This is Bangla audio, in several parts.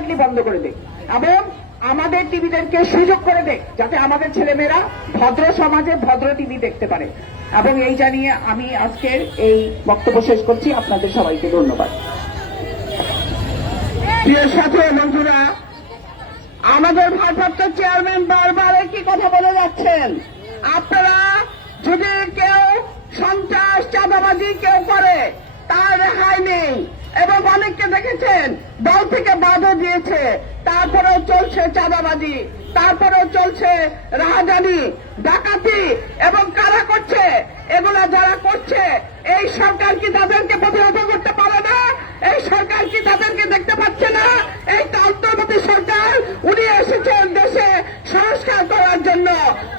ইমিডিয়েটলি বন্ধ করে দেয় এবং আমাদের টিভিদেরকে সুযোগ করে দেয় যাতে আমাদের ছেলেমেয়েরা ভদ্র সমাজে ভদ্র টিভি দেখতে পারে। এবং এই জানিয়ে আমি আজকের এই বক্তব্য শেষ করছি। আপনাদের সবাইকে ধন্যবাদ। প্রিয় সাথী বন্ধুরা, আমাদের ভারপ্রাপ্ত চেয়ারম্যান বারবার একই কথা বলে যাচ্ছেন, আপনারা যদি কেউ সন্ত্রাস চাঁদাবাজি কেউ করে তার রেহাই নেই, এবং অনেককে দেখেছেন দল থেকে বাধা দিয়েছে, তারপরেও চলছে চাঁদাবাজি, তারপরেও চলছে রাহাজানি, ডাকাতি, এবং কারা করছে এগুলা যারা করছে এই সরকার কি তাদেরকে প্রতিহত করতে পারে না? এই সরকার কি তাদেরকে দেখতে পাচ্ছে না? এই অন্তর্বর্তী সরকার উনি এসেছেন দেশে সংস্কার করার জন্য।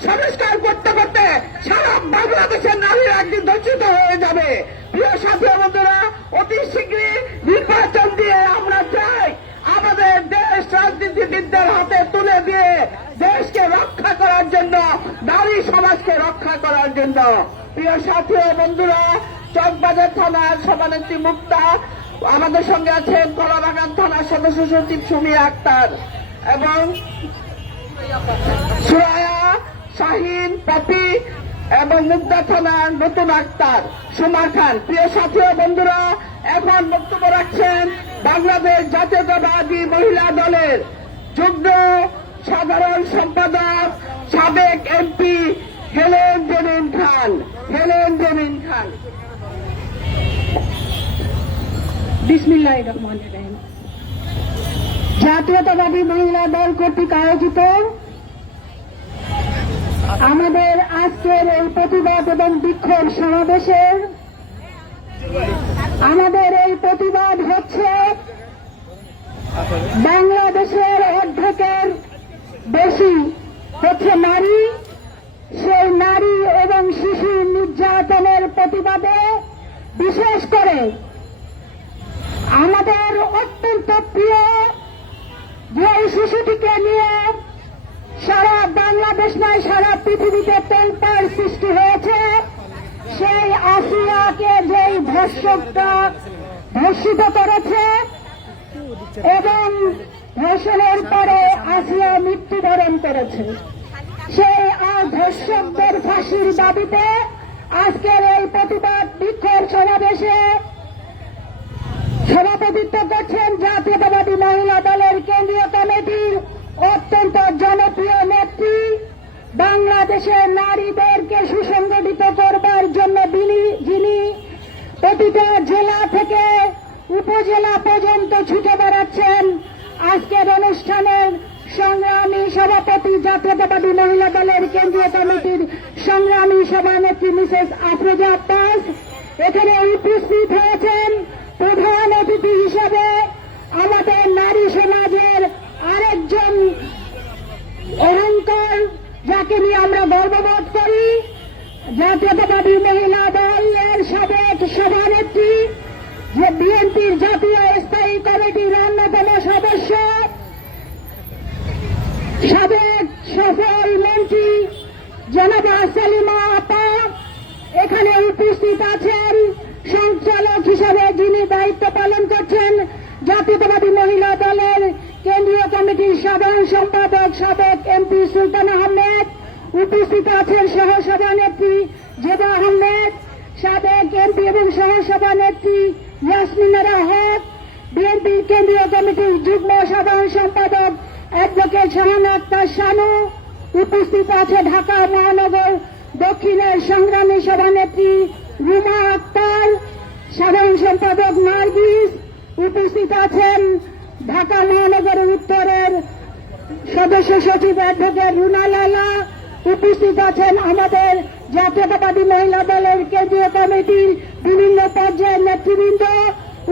সংস্কার করতে করতে সারা বাংলাদেশের নারীরা একদিন দূষিত হয়ে যাবে। প্রিয় সাথী বন্ধুরা, অতি শীঘ্রই নির্বাচন দিয়ে আমরা চাই আমাদের দেশ রাজনীতিবিদদের হাতে তুলে দিয়ে দেশকে রক্ষা করার জন্য, নারী সমাজকে রক্ষা করার জন্য। প্রিয় সাথী বন্ধুরা, চকবাজার থানার সভানেত্রী মুক্তা, আমাদের সঙ্গে আছেন কলাবাগান থানার সদস্য সচিব সুমিয়া আক্তার এবং সুরায়া, শাহিন, পপি এবং মুগদা থানার নতুন আক্তার সুমা খান। প্রিয় সাথী বন্ধুরা, এখন বক্তব্য রাখছেন বাংলাদেশ জাতীয়তাবাদী মহিলা দলের যুগ্ম সাধারণ সম্পাদক সাবেক এমপি হেলেন জেমিন খান। বিসমিল্লাহির রহমানির রহিম। জাতীয়তাবাদী মহিলা দল কর্তৃক আয়োজিত আমাদের আজকের এই প্রতিবাদ এবং বিক্ষোভ সমাবেশের আমাদের এই প্রতিবাদ হচ্ছে বাংলাদেশের অর্ধেকের বেশি হচ্ছে নারী, সেই নারী এবং শিশু নির্যাতনের প্রতিবাদে বিশেষ করে আমাদের অত্যন্ত প্রিয় যে শিশুটিকে নিয়ে সারা বাংলাদেশ নয় সারা পৃথিবীতে তোলপাড় সৃষ্টি হয়েছে, সেই আসিয়াকে যেই ধর্ষকটা ধর্ষিত করেছে এবং ধর্ষণের পরে আসিয়া মৃত্যুবরণ করেছে, সেই ধর্ষকদের ফাঁসির দাবিতে আজকের এই প্রতিবাদ বিক্ষোভ সমাবেশে সভাপতিত্ব করছেন জাতীয়তাবাদী মহিলা দলের কেন্দ্রীয় কমিটির অত্যন্ত জনপ্রিয় নেত্রী, বাংলাদেশের নারীদেরকে সুসংগঠিত করবার জন্য যিনি প্রতিটা জেলা থেকে উপজেলা পর্যন্ত ছুটে বেড়াচ্ছেন, আজকের অনুষ্ঠানের সংগ্রামী সভাপতি জাতীয়তাবাদী মহিলা দলের কেন্দ্রীয় কমিটির সংগ্রামী সভানেত্রী মিসেস আফরোজা আব্বাস। এখানে উপস্থিত হয়েছেন প্রধান অতিথি হিসেবে আমাদের নারী সমাজের আরেকজন অহংকার, যাকে নিয়ে আমরা গর্ববোধ করি, জাতীয়তাবাদী মহিলা দলের সাবেক সভানেত্রী, যে বিএনপির জাতীয় স্থায়ী কমিটির অন্যতম সদস্য, সাবেক সফল মন্ত্রী জনাবা সেলিমা আপা। এখানে উপস্থিত আছেন সঞ্চালক হিসাবে যিনি দায়িত্ব পালন করছেন জাতীয়তাবাদী মহিলা দলের কেন্দ্রীয় কমিটির সাধারণ সম্পাদক সাবেক এমপি সুলতান আহমেদ। উপস্থিত আছেন সহসভানেত্রী জেবা আহমেদ, সাবেক এমপি এবং সহসভানেত্রী ইয়াসমিনা হক, বিএনপির কেন্দ্রীয় কমিটির যুগ্ম সাধারণ সম্পাদক অ্যাডভোকেট শাহানা আক্তার শানু। উপস্থিত আছে ঢাকা মহানগর দক্ষিণের সংগ্রামী সভানেত্রী রুমা আক্তার, সাধারণ সম্পাদক নার্গিস। উপস্থিত আছেন ঢাকা মহানগর উত্তরের সদস্য সচিব অ্যাডভোকেট রুনা লালা। উপস্থিত আছেন আমাদের জাতীয়তাবাদী মহিলা দলের কেন্দ্রীয় কমিটির বিভিন্ন পর্যায়ের নেতৃবৃন্দ।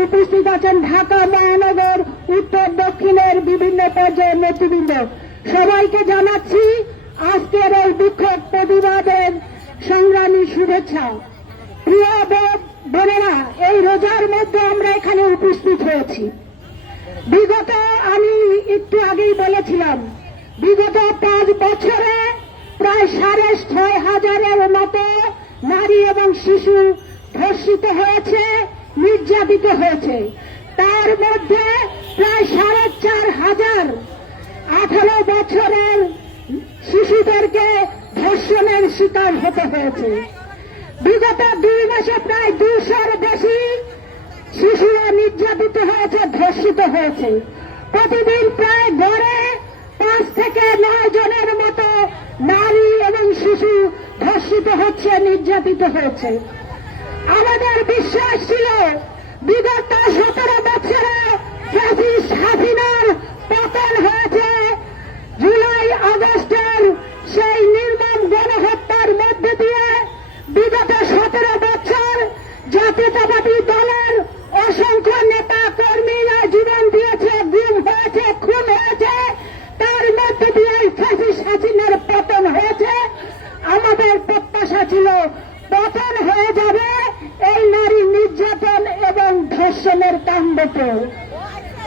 উপস্থিত আছেন ঢাকা মহানগর উত্তর দক্ষিণের বিভিন্ন পর্যায়ের নেতৃবৃন্দ। সবাইকে জানাচ্ছি আজকের এই বিক্ষোভ প্রতিবাদের সংগ্রামী শুভেচ্ছা। প্রিয় বোনেরা, এই রোজার মধ্যে আমরা এখানে উপস্থিত হয়েছি। বিগত আমি একটু আগেই বলেছিলাম, বিগত 5 বছরে প্রায় 6,500-এর মতো নারী এবং শিশু ধর্ষিত হয়েছে, নির্যাতিত হয়েছে। তার মধ্যে প্রায় 4,500 18 বছরের শিশুদেরকে ধর্ষণের শিকার হতে হয়েছে। বিগত 2 মাসে প্রায় 200-র বেশি শিশুরা নির্যাতিত হয়েছে, ধর্ষিত হয়েছে। প্রতিদিন প্রায় গড়ে 5 থেকে 9 জনের মতো নারী এবং শিশু ধর্ষিত হচ্ছে, নির্যাতিত হয়েছে। আমাদের বিশ্বাস ছিল বিগত 17 বছরে ফ্যাসিস্ট হাসিনার পতন হয়েছে। জুলাই আগস্টের সেই নির্মম গণহত্যার মধ্যে দিয়ে বিগত 17 বছর জাতীয়তাবাদী দলের অসংখ্য নেতা কর্মীরা জীবন দিয়েছে, গুম হয়েছে, খুন হয়েছে। তার মধ্যে দিয়ে ফ্যাসিস্ট হাসিনার পতন হয়েছে। আমাদের প্রত্যাশা ছিল পতন হয়ে যাবে এই নারী নির্যাতন এবং ধর্ষণের কাণ্ডকে,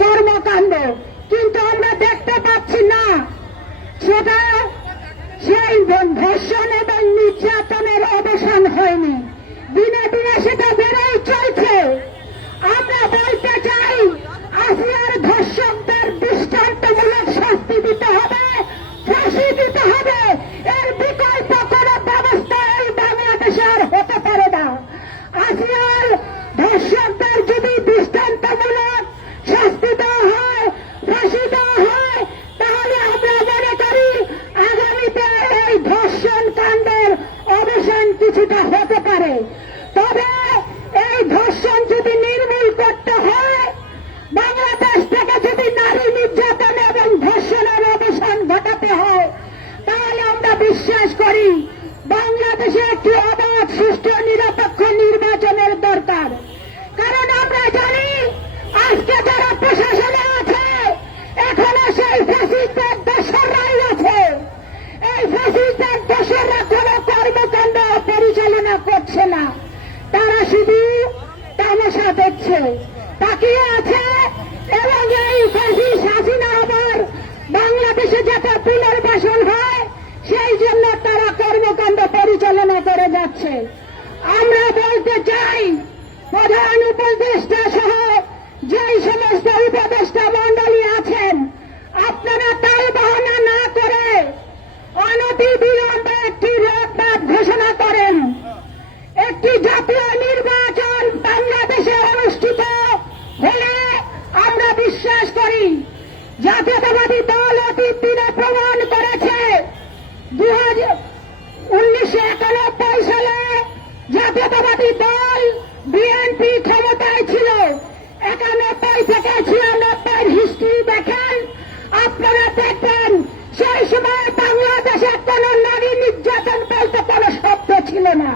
কর্মকাণ্ড, কিন্তু আমরা দেখতে পাচ্ছি না সেটা, সেই ধর্ষণ এবং নির্যাতনের অবসান হয়নি। দিনে দিনে সেটা বেড়েই চলছে। আমরা বলতে চাই আসিয়ার ধর্ষকদের দৃষ্টান্তমূলক শাস্তি দিতে হবে, ফাঁসি দিতে হবে। এর বিকল্প কোনো ব্যবস্থা এই বাংলাদেশে আর হতে পারে না। আসিয়ার ধর্ষকদের যদি দৃষ্টান্তমূলক শাস্তি দেওয়া হয়, ফাঁসি দেওয়া হয়, তাহলে আমরা মনে করি আগামীতে এই ধর্ষণ কাণ্ডের অবসান কিছুটা হতে পারে। তবে এই ধর্ষণ যদি নির্মূল করতে হয়, বাংলাদেশ থেকে যদি নারী নির্যাতন এবং ধর্ষণের অবসান ঘটাতে হয়, তাহলে আমরা বিশ্বাস করি বাংলাদেশে একটি অবাধ, সুষ্ঠু, নিরপেক্ষ নির্বাচনের দরকার। কারণ আমরা জানি আজকে যারা প্রশাসনে আছে এখনো সেই ফ্যাসিস্টের দোসররাই আছে। এই ফ্যাসিস্টের দোসররা কোনো কর্মকাণ্ড পরিচালনা করছে না, তারা শুধু তামাশা দেখছে, তাকিয়ে আছে। এবং এই ফ্যাসিস্ট হাসিনা আবার বাংলাদেশে যাতে পুনর্বাসন হয় সেই জন্য তারা কর্মকাণ্ড পরিচালনা করে যাচ্ছে। আমরা বলতে চাই প্রধান উপদেষ্টা সহ যেই সমস্ত উপদেষ্টা মন্ডলী আছেন, আপনারা তাল বাহানা না করে অনতি বিলম্বে একটি রোডম্যাপ ঘোষণা করেন। একটি জাতীয় নির্বাচন বাংলাদেশে অনুষ্ঠিত হলে আমরা বিশ্বাস করি, জাতীয়তাবাদী দল অতীত দিনে প্রমাণ করেছে 1991 সালে জাতীয়তাবাদী দল বিএনপি ক্ষমতায় ছিল। 91 থেকে 96 হিস্ট্রি দেখেন, আপনারা দেখবেন সেই সময় বাংলাদেশে কোন নারী নির্যাতন বলতে কোনো শব্দ ছিল না।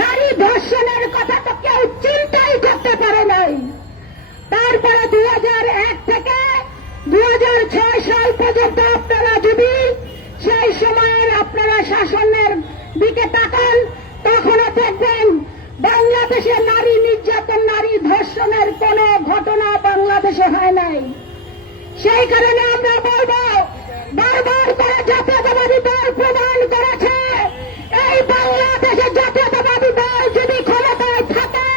নারী ধর্ষণের কথা তো কেউ চিন্তাই করতে পারে নাই। তারপরে 2001 থেকে 2006 সাল পর্যন্ত আপনারা যদি সেই সময়ের আপনারা শাসনের দিকে তাকান, তখনও দেখবেন বাংলাদেশে নারী নির্যাতন, নারী ধর্ষণের কোন ঘটনা বাংলাদেশে হয় নাই। সেই কারণে আমরা বলবো, বারবার করে জাতীয়তাবাদী দল প্রমাণ করেছে এই বাংলাদেশের জাতীয়তাবাদী দল যদি ক্ষমতায় থাকে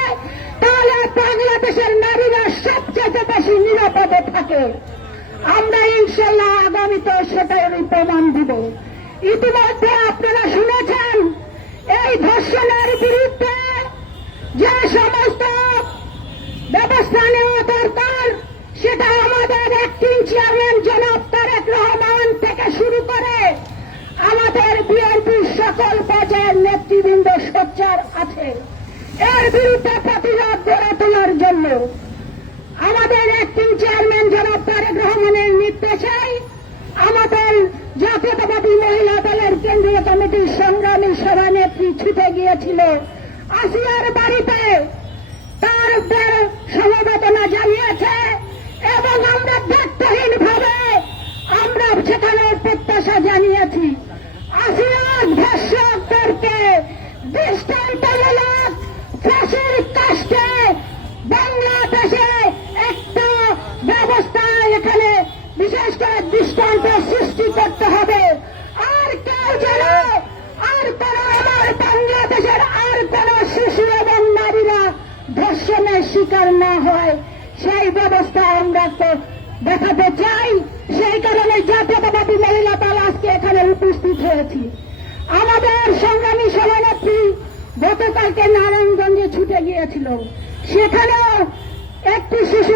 তাহলে বাংলাদেশের নারীরা সবচেয়ে বেশি নিরাপদে থাকে। আমরা ইনশাল্লাহ আগামীতে সেটারই প্রমাণ দিব। ইতিমধ্যে আপনারা শুনেছেন এই ধর্ষণের বিরুদ্ধে যে সমস্ত ব্যবস্থা নেওয়া দরকার সেটা আমাদের অ্যাক্টিং চেয়ারম্যান জনাব তারেক রহমান থেকে শুরু করে আমাদের বিএনপির সকল পর্যায়ের নেতৃবৃন্দ সোচ্চার আছে। এর বিরুদ্ধে প্রতিরোধ গড়ে তোলার জন্য আমাদের অ্যাক্টিং চেয়ারম্যান জনাব তারেক রহমানের নির্দেশে আমাদের জাতীয়তাবাদী মহিলা দলের কেন্দ্রীয় কমিটির সংগ্রামী সভানেত্রী ছুটে গিয়েছিল আসিয়ার বাড়িতে, তার সমবেদনা জানিয়েছে এবং আমরা দায়িত্বহীন ভাবে আমরা সেখানে প্রত্যাশা জানিয়েছি আসিয়ার ধর্ষকদেরকে দৃষ্টান্তমূলক ফাঁসির কাষ্টে বাংলাদেশে একটা ব্যবস্থা এখানে বিশেষ করে দৃষ্টান্ত সৃষ্টি করতে হবে। আর কেউ যেন আর কোন আমার বাংলাদেশের আর কোন শিশু এবং নারীরা ধর্ষণের শিকার না হয় সেই ব্যবস্থা আমরা দেখাতে চাই। সেই কারণে জাতীয়তাবাদী মহিলা দল আজকে এখানে উপস্থিত হয়েছি। আমাদের সংগ্রামী সভানেত্রী গতকালকে নারায়ণগঞ্জে ছুটে গিয়েছিল, সেখানেও একটি শিশু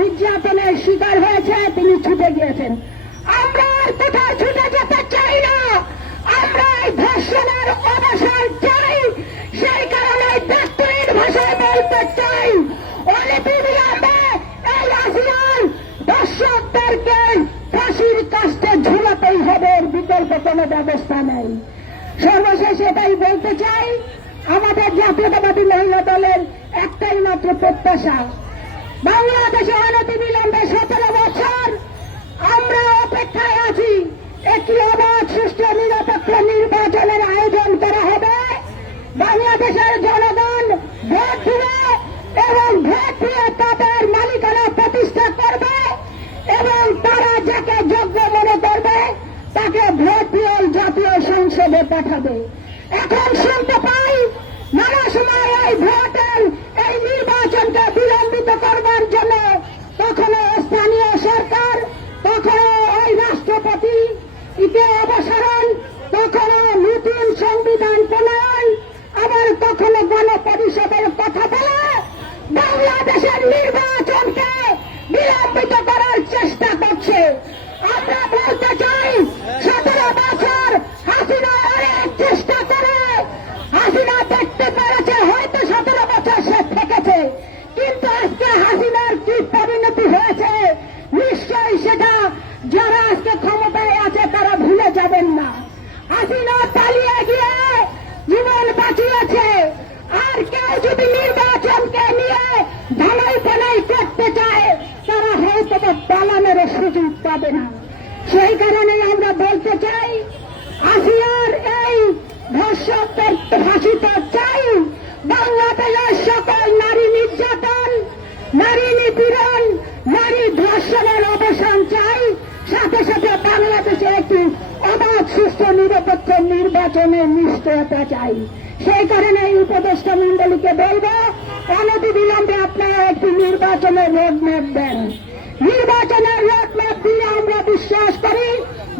নির্যাতনের শিকার হয়েছে, তিনি ছুটে গিয়েছেন। আমরা আর কোথাও ছুটে যেতে চাই না, আমরা এই ধর্ষণের অবসান চাই। সেই কারণে ব্যক্তির ভাষায় বলতে চাই, অনতিবিলম্বে এই আসিয়ার দর্শকদেরকে ফাঁসির কাস্টে ঝুলাতেই হবে, এর বিকল্প কোনো ব্যবস্থা নেই। সর্বশেষ এটাই বলতে চাই, আমাদের জাতীয়তাবাদী মহিলা দলের একটাই মাত্র প্রত্যাশা, বাংলাদেশে অনতিবিলম্বে 17 বছর আমরা অপেক্ষায় আছি, একটি অবাধ সুষ্ঠু নিরপেক্ষ নির্বাচনের আয়োজন করা হবে। বাংলাদেশের জনগণ ভোট দিবে এবং ভোট দিয়ে তাদের মালিকানা প্রতিষ্ঠা করবে এবং তারা যাকে যোগ্য মনে করবে তাকে ভোট দিয়ে জাতীয় সংসদে পাঠাবে। এখন শুনতে পাই নানা সময় এই ভোটের এই নির্বাচনকে বিলম্বিত করবার জন্য কখনো স্থানীয় সরকার, কখনো ওই রাষ্ট্রপতি ইকে অবসরণ, কখনো নতুন সংবিধান প্রণয়ন, আবার কখনো গণপরিষদের কথা বলে বাংলাদেশের নির্বাচনকে বিলম্বিত করার চেষ্টা করছে। আমরা বলতে চাই, 17 বছর হাসিনা অনেক চেষ্টা করে, হাসিনা দেখতে পেরেছে হয়তো 17 বছর সে থেকেছে, কিন্তু আজকে হাসিনার কি পরিণতি হয়েছে নিশ্চয়ই সেটা যারা আজকে ক্ষমতায় আছে তারা ভুলে যাবেন না। হাসিনা পালিয়ে গিয়ে জীবন বাঁচিয়েছে, আর কেউ যদি নির্বাচনকে নিয়ে ঢালাই পালাই করতে চায় তারা হয়তো পালানোর সুযোগ পাবে না। সেই কারণে আমরা বলতে চাই, আসিয়ার এই ধর্ষকদের ফাঁসিতে চাই। বাংলাদেশের সকল নারী নির্যাতন, নারী নিপীড়ন, নারী ধর্ষণের অবসান চাই। সাথে সাথে বাংলাদেশে একটি অবাধ সুষ্ঠু নিরপেক্ষ নির্বাচনের নিশ্চয়তা চাই। সেই কারণে এই উপদেষ্টা মন্ডলীকে বলব, অনতিবিলম্বে আপনারা একটি নির্বাচনের রোডম্যাপ দেন। নির্বাচনের রোডম্যাপ দিয়ে আমরা বিশ্বাস করি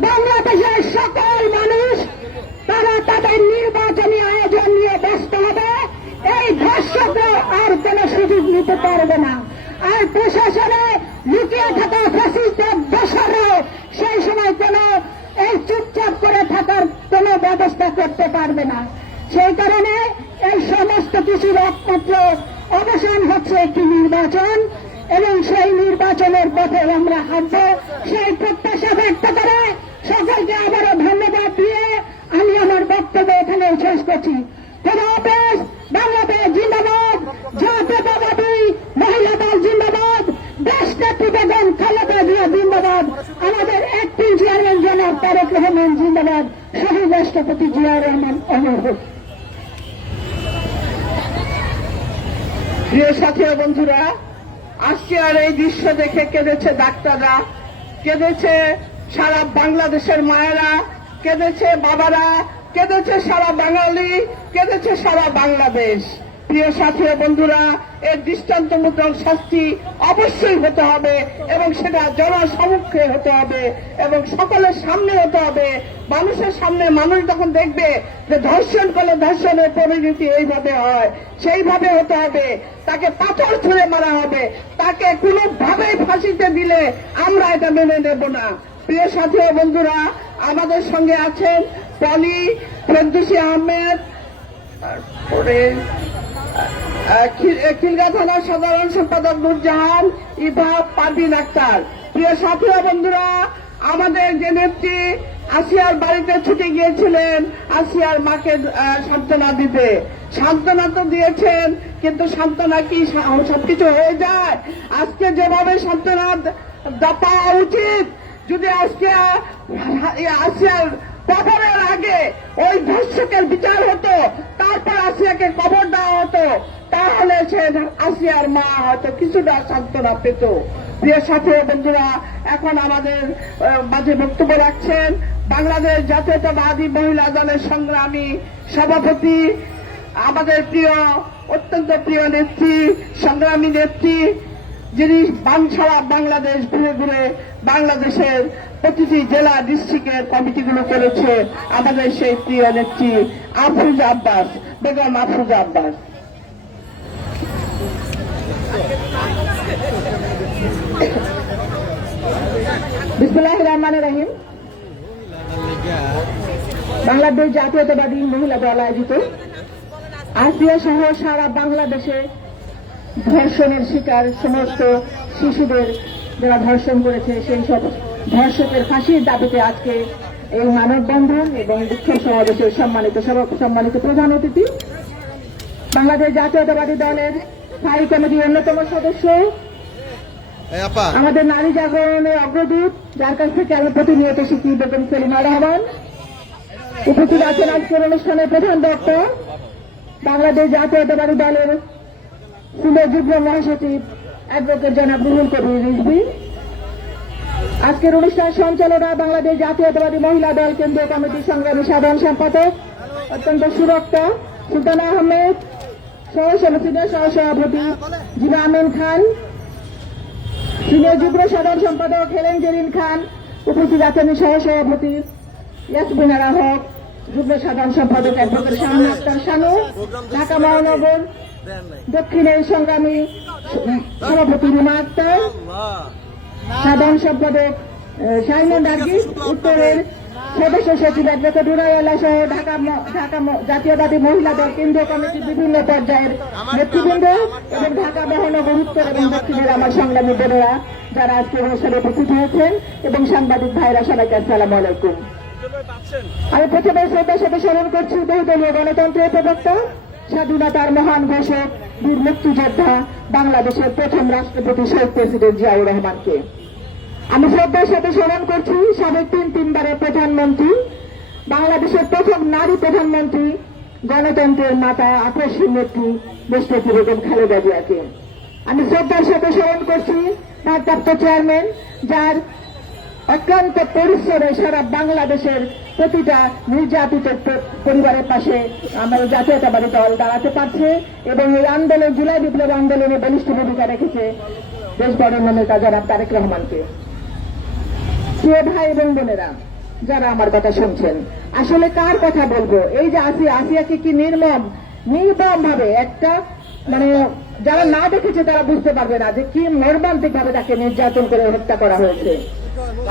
বাংলাদেশের সকল মানুষ তারা তাদের নির্বাচনী আয়োজন নিয়ে ব্যস্ত হবে, এই ধর্ষকরা আর কোন সুযোগ নিতে পারবে না। আর প্রশাসনে লুকিয়ে থাকা ফ্যাসিস্টদের দোষরও সেই সময় কোন এই চুপচাপ করে থাকার কোন ব্যবস্থা করতে পারবে না। সেই কারণে এই সমস্ত কিছুর একমাত্র অবসান হচ্ছে একটি নির্বাচন, এবং সেই নির্বাচনের পথে আমরা হাঁটব, সেই প্রত্যাশা ব্যক্ত করে সকলকে আবারও ধন্যবাদ দিয়ে আমি আমার বক্তব্য এখানে শেষ করছি। খোদা হাফেজ। বাংলাদেশ জিন্দাবাদ, জাতীয়তাবাদী মহিলা দল জিন্দাবাদ, দেশ নেত্রী বেগম খালেদা জিয়া জিন্দাবাদ, আমাদের অ্যাক্টিং চেয়ারম্যান জনাব তারেক রহমান জিন্দাবাদ, শহীদ রাষ্ট্রপতি জিয়াউর রহমান অমর হোক। প্রিয় সাথী ও বন্ধুরা, আজকে আর এই দৃশ্য দেখে কেঁদেছে ডাক্তাররা, কেঁদেছে সারা বাংলাদেশের মায়েরা, কেঁদেছে বাবারা, কেঁদেছে সারা বাঙালি, কেঁদেছে সারা বাংলাদেশ। প্রিয় সাথী ও বন্ধুরা, এর দৃষ্টান্তমূলক শাস্তি অবশ্যই হতে হবে এবং সেটা জনসমক্ষে হতে হবে এবং সকলের সামনে হতে হবে। মানুষের সামনে মানুষ যখন দেখবে যে ধর্ষণ করলে ধর্ষণের পরিণতি এইভাবে হয়, সেইভাবে হতে হবে। তাকে পাথর ছুঁড়ে মারা হবে, তাকে কোনোভাবেই ফাঁসিতে দিলে আমরা এটা মেনে নেব না। প্রিয় সাথী ও বন্ধুরা, আমাদের সঙ্গে আছেন পলি, ফেরদৌসী আহমেদ, তারপরে খিলগা থানার সাধারণ সম্পাদক নূরজাহান, ইভা, পারভিন আক্তার। প্রিয় সাথী ও বন্ধুরা, আমাদের যে নেত্রী আসিয়ার বাড়িতে ছুটে গিয়েছিলেন আসিয়ার মাকে সান্ত্বনা দিতে, সান্ত্বনা তো দিয়েছেন, কিন্তু সান্ত্বনা কি সবকিছু হয়ে যায়? আজকে যেভাবে সান্ত্বনা পাওয়া উচিত, যদি আজকে আসিয়ার কবরের আগে ওই ধর্ষকের বিচার হতো, তারপর আসিয়াকে কবর দেওয়া হতো, তাহলে সে আসিয়ার মা হয়তো কিছুটা সান্ত্বনা পেত। প্রিয় সাথী বন্ধুরা, এখন আমাদের মাঝে বক্তব্য রাখছেন বাংলাদেশ জাতীয়তাবাদী মহিলা দলের সংগ্রামী সভাপতি, আমাদের প্রিয়, অত্যন্ত প্রিয় নেত্রী, সংগ্রামী নেত্রী যিনি সারা বাংলাদেশ ঘুরে ঘুরে বাংলাদেশের প্রতিটি জেলা ডিস্ট্রিক্টের কমিটিগুলো করেছে আমাদের সেই প্রিয় নেত্রী আফরোজা আব্বাস, বেগম আফরোজা আব্বাস। বিসমিল্লাহির রহমানির রহিম। বাংলাদেশ জাতীয়তাবাদী মহিলা দল আয়োজিত আসিয়া সহ সারা বাংলাদেশে ধর্ষণের শিকার সমস্ত শিশুদের যারা ধর্ষণ করেছে সেই সব ধর্ষকের ফাঁসির দাবিতে আজকে এই মানববন্ধন এবং বিক্ষোভ সমাবেশের সম্মানিত প্রধান অতিথি বাংলাদেশ জাতীয়তাবাদী দলের স্থায়ী কমিটির অন্যতম সদস্য, আমাদের নারী জাগরণের অগ্রদূত, যার কাছ থেকে আমি প্রতিনিয়ত শিখি, বেগম সেলিমা রহমান। উপস্থিত আছেন আজকের অনুষ্ঠানের প্রধান বক্তা বাংলাদেশ জাতীয়তাবাদী দলের সিনিয়র যুগ্ম মহাসচিব অ্যাডভোকেট জনাব রুহুল কবির রিজভী। আজকের অনুষ্ঠান সঞ্চালনা বাংলাদেশ জাতীয়তাবাদী মহিলা দল কেন্দ্রীয় কমিটির সংগ্রামী সাধারণ সম্পাদক অত্যন্ত সুরক্ষা সুলতানা আহমেদ, সিনিয়র সহসভাপতি জিনা আমিন খান, সিনিয়র যুগ্ম সাধারণ সম্পাদক হেলেন জেরিন খান, উপস্থিত আছেন সহসভাপতি ইয়াসমিন আরা হক, যুগ্ম সাধারণ সম্পাদক অ্যাডভোকেট শাহানা আক্তার শানু, ঢাকা মহানগর দক্ষিণের সংগ্রামী সভাপতি রুমা আক্তার, সাধারণ সম্পাদক শাইমন ডার্গিস, উত্তরের সদস্য সচিব অ্যাডভোকেট রুনাইয়াল্লাহ সহ ঢাকা জাতীয়তাবাদী মহিলা দল কেন্দ্রীয় কমিটির বিভিন্ন পর্যায়ের নেতৃবৃন্দ এবং ঢাকা মহানগর উত্তর এবং দক্ষিণের আমার সংগ্রামী বোনেরা যারা আজকে অনুষ্ঠানে উপস্থিত হয়েছেন এবং সাংবাদিক ভাইরা, সবাইকে আসসালামু আলাইকুম। আমি প্রথমে শ্রদ্ধার সাথে স্মরণ করছি বহুদলীয় গণতন্ত্রের প্রবক্তা, স্বাধীনতার মহান ঘোষক, বীর মুক্তিযোদ্ধা, বাংলাদেশের প্রথম রাষ্ট্রপতি শহীদ প্রেসিডেন্ট জিয়াউর রহমানকে। আমি শ্রদ্ধার সাথে স্মরণ করছি সাবেক তিনবারের প্রধানমন্ত্রী, বাংলাদেশের প্রথম নারী প্রধানমন্ত্রী, গণতন্ত্রের মাতা, আকর্ষণ নেত্রী দেশনেত্রী বেগম খালেদা জিয়াকে। আমি শ্রদ্ধার সাথে স্মরণ করছি ভারপ্রাপ্ত চেয়ারম্যান, যার অক্লান্ত পরিশ্রমে সারা বাংলাদেশের প্রতিটা নির্যাতিত পরিবারের পাশে আমাদের জাতীয়তাবাদী দল দাঁড়াতে পারছে এবং এই আন্দোলন, জুলাই বিপ্লব আন্দোলনে বলিষ্ঠ ভূমিকা রেখেছে দেশ বরেণ্য নেতা জনাব তারেক রহমানকে। প্রিয় ভাই এবং বোনেরা যারা আমার কথা শুনছেন, আসলে কার কথা বলবো? এই যে আসিয়াকে কি নির্মম ভাবে একটা যারা না দেখেছে তারা বুঝতে পারবে না যে কি মর্মান্তিক ভাবে তাকে নির্যাতন করে হত্যা করা হয়েছে।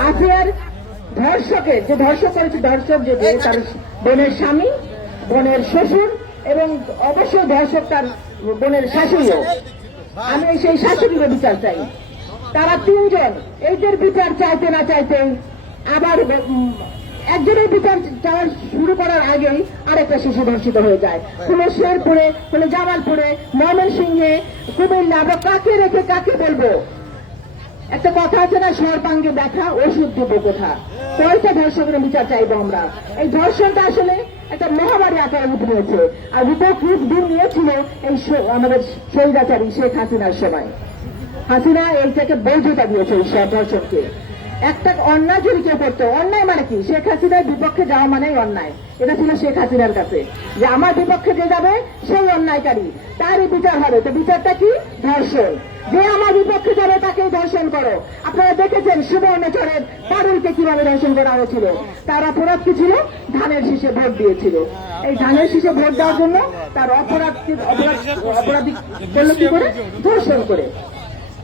আসিয়ার ধর্ষকের যে ধর্ষক করেছে, ধর্ষক যে তার বোনের স্বামী, বোনের শ্বশুর এবং অবশ্যই ধর্ষক তার বোনের শাশুড়িও। আমি সেই শাশুড়িরও বিচার চাই। তারা তিনজন এইদের বিচার চাইতে না চাইতে আবার একজনের বিচার চাওয়া শুরু করার আগেই আরেকটা শিশু ধর্ষিত হয়ে যায়। কোনো শেরপুরে, কোনো জামালপুরে, ময়মনসিংহে, কুমিল্লা। আমরা কাকে রেখে কাকে বলবো? একটা কথা আছে না, সর্বাঙ্গে ব্যথা ওষুধ দেবো কোথা? কয়টা ধর্ষকের বিচার চাইবো আমরা? এই ধর্ষণটা আসলে একটা মহামারী আকারে রূপ নিয়েছে, আর রূপক রূপ দূর নিয়েছিল এই আমাদের স্বৈরাচারী শেখ হাসিনার সময়। হাসিনা এইটাকে বৈধতা দিয়েছে এই সব ধর্ষণকে। একটা অন্যায় যদি কেউ করতো, অন্যায় মানে কি? শেখ হাসিনার বিপক্ষে যাওয়া মানেই অন্যায়। এটা ছিল শেখ হাসিনার কাছে, যে আমার বিপক্ষে যে যাবে সেই অন্যায়কারী, তারই বিচার হবে। তো বিচারটা কি? ধর্ষণ। যে আমার বিপক্ষে যাবে তাকেই ধর্ষণ করো। আপনারা দেখেছেন সুবর্ণচরের পারুলকে কিভাবে ধর্ষণ করা হয়েছিল। তার অপরাধ কি ছিল? ধানের শীষে ভোট দিয়েছিল। এই ধানের শীষে ভোট দেওয়ার জন্য তার অপরাধী করলো কি করে? ধর্ষণ করে।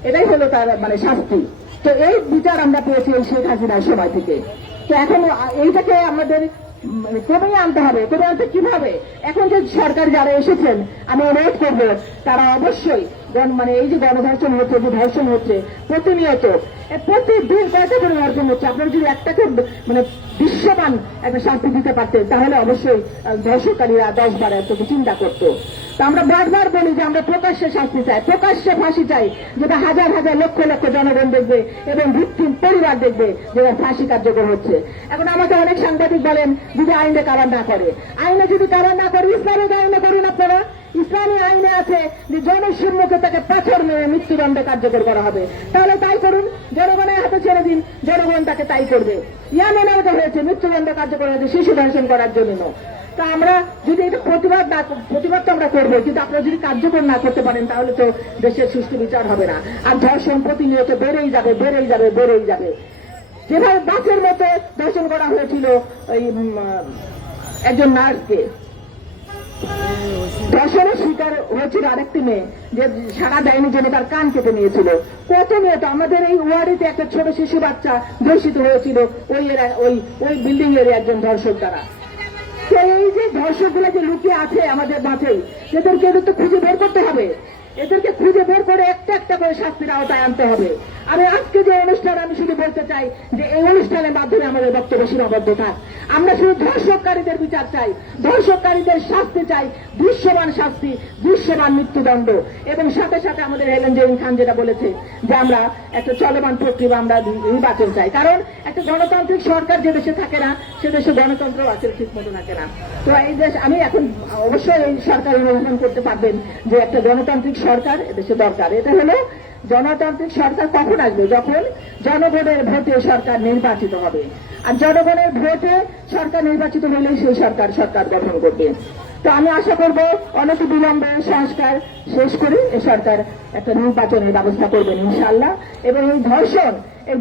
এটাই হলো তার শাস্তি। তো এই বিচার আমরা পেয়েছি এই শেখ হাসিনার সময় থেকে। তো এখন এইটাকে আমাদের কমিয়ে আনতে হবে। কমিয়ে আনতে কিভাবে? এখন যে সরকার যারা এসেছেন, আমি অনুরোধ করব তারা অবশ্যই এই যে গণধর্ষণ হচ্ছে, যে ধর্ষণ হচ্ছে প্রতিনিয়ত, প্রতিদিন কয়টা করে ধর্ষণ হচ্ছে, আপনারা যদি একটাকে দৃশ্যমান একটা শাস্তি দিতে পারতেন তাহলে অবশ্যই ধর্ষণকারীরা 10 বার এত চিন্তা করতো। তো আমরা বারবার বলি যে আমরা প্রকাশ্যে শাস্তি চাই, প্রকাশ্যে ফাঁসি চাই, যেটা হাজার হাজার লক্ষ লক্ষ জনগণ দেখবে এবং ভিকটিম পরিবার দেখবে যেটা ফাঁসি কার্যকর হচ্ছে। এখন আমাকে অনেক সাংবাদিক বলেন যদি আইনে কারা না করে, আইনে যদি কারা না করে ইসলামিক আইনে করুন আপনারা। ইসলামী আইনে আছে যে জনসম্মুখে তাকে পাথর মেরে মৃত্যুদণ্ড কার্যকর করা হবে, তাহলে তাই করুন। জনগণের হাতে ছেড়ে দিন, জনগণ তাকে তাই করবে। ইয়ামেনে ওটা হয়েছে, মৃত্যুদণ্ড কার্যকর হয়েছে শিশু ধর্ষণ করার জন্য। তা আমরা যদি এটা প্রতিবাদ তো আমরা করবো, কিন্তু আপনারা যদি কার্যকর না করতে পারেন তাহলে তো দেশের সুষ্ঠু বিচার হবে না। আর ধর্ষণ প্রতিনিয়ত বেড়েই যাবে। যেভাবে বাসের মতো ধর্ষণ করা হয়েছিল ওই একজন নার্সকে, ধর্ষণের শিকার হয়েছিল আরেকটি মেয়ে যে সাড়া দেয়নি জন্য তার কান কেটে নিয়েছিল। কত মেয়ে তো আমাদের এই ওয়ার্ডেতে একটা ছোট শিশু বাচ্চা ধর্ষিত হয়েছিল ওই বিল্ডিং এর একজন ধর্ষক দ্বারা। তো এই যে ধর্ষকগুলো যে লুকিয়ে আছে আমাদের মাঝেই, এদেরকে তো খুঁজে বের করতে হবে, এদেরকে খুঁজে বের করে একটা করে শাস্তির আওতায় আনতে হবে। আমি আজকে যে অনুষ্ঠান, আমি শুধু বলতে চাই যে এই অনুষ্ঠানের মাধ্যমে আমাদের বক্তব্য সীমাবদ্ধ থাক। আমরা শুধু ধর্ষককারীদের বিচার চাই, ধর্ষককারীদের শাস্তি চাই, দৃশ্যমান শাস্তি, দৃশ্যমান মৃত্যুদণ্ড। এবং সাথে সাথে আমাদের হেলেন জেরিন খান যেটা বলেছে যে আমরা একটা চলমান প্রক্রিয়া, আমরা নির্বাচন চাই। কারণ একটা গণতান্ত্রিক সরকার যে দেশে থাকে না, সে দেশে গণতন্ত্র আসলে ঠিক মতো থাকে না। তো এই দেশ, আমি এখন অবশ্যই এই সরকার অনুমোদন করতে পারবেন যে একটা গণতান্ত্রিক সরকার এদেশে দরকার। এটা হলো জনতান্ত্রিক সরকার কখন আসবে? যখন জনগণের ভোটে সরকার নির্বাচিত হবে। আর জনগণের ভোটে সরকার নির্বাচিত হলেই সেই সরকার গঠন করবে। তো আমি আশা করব অনতি বিলম্বে সংস্কার শেষ করে এই সরকার একটা নির্বাচনের ব্যবস্থা করবেন ইনশাআল্লাহ। এবং এই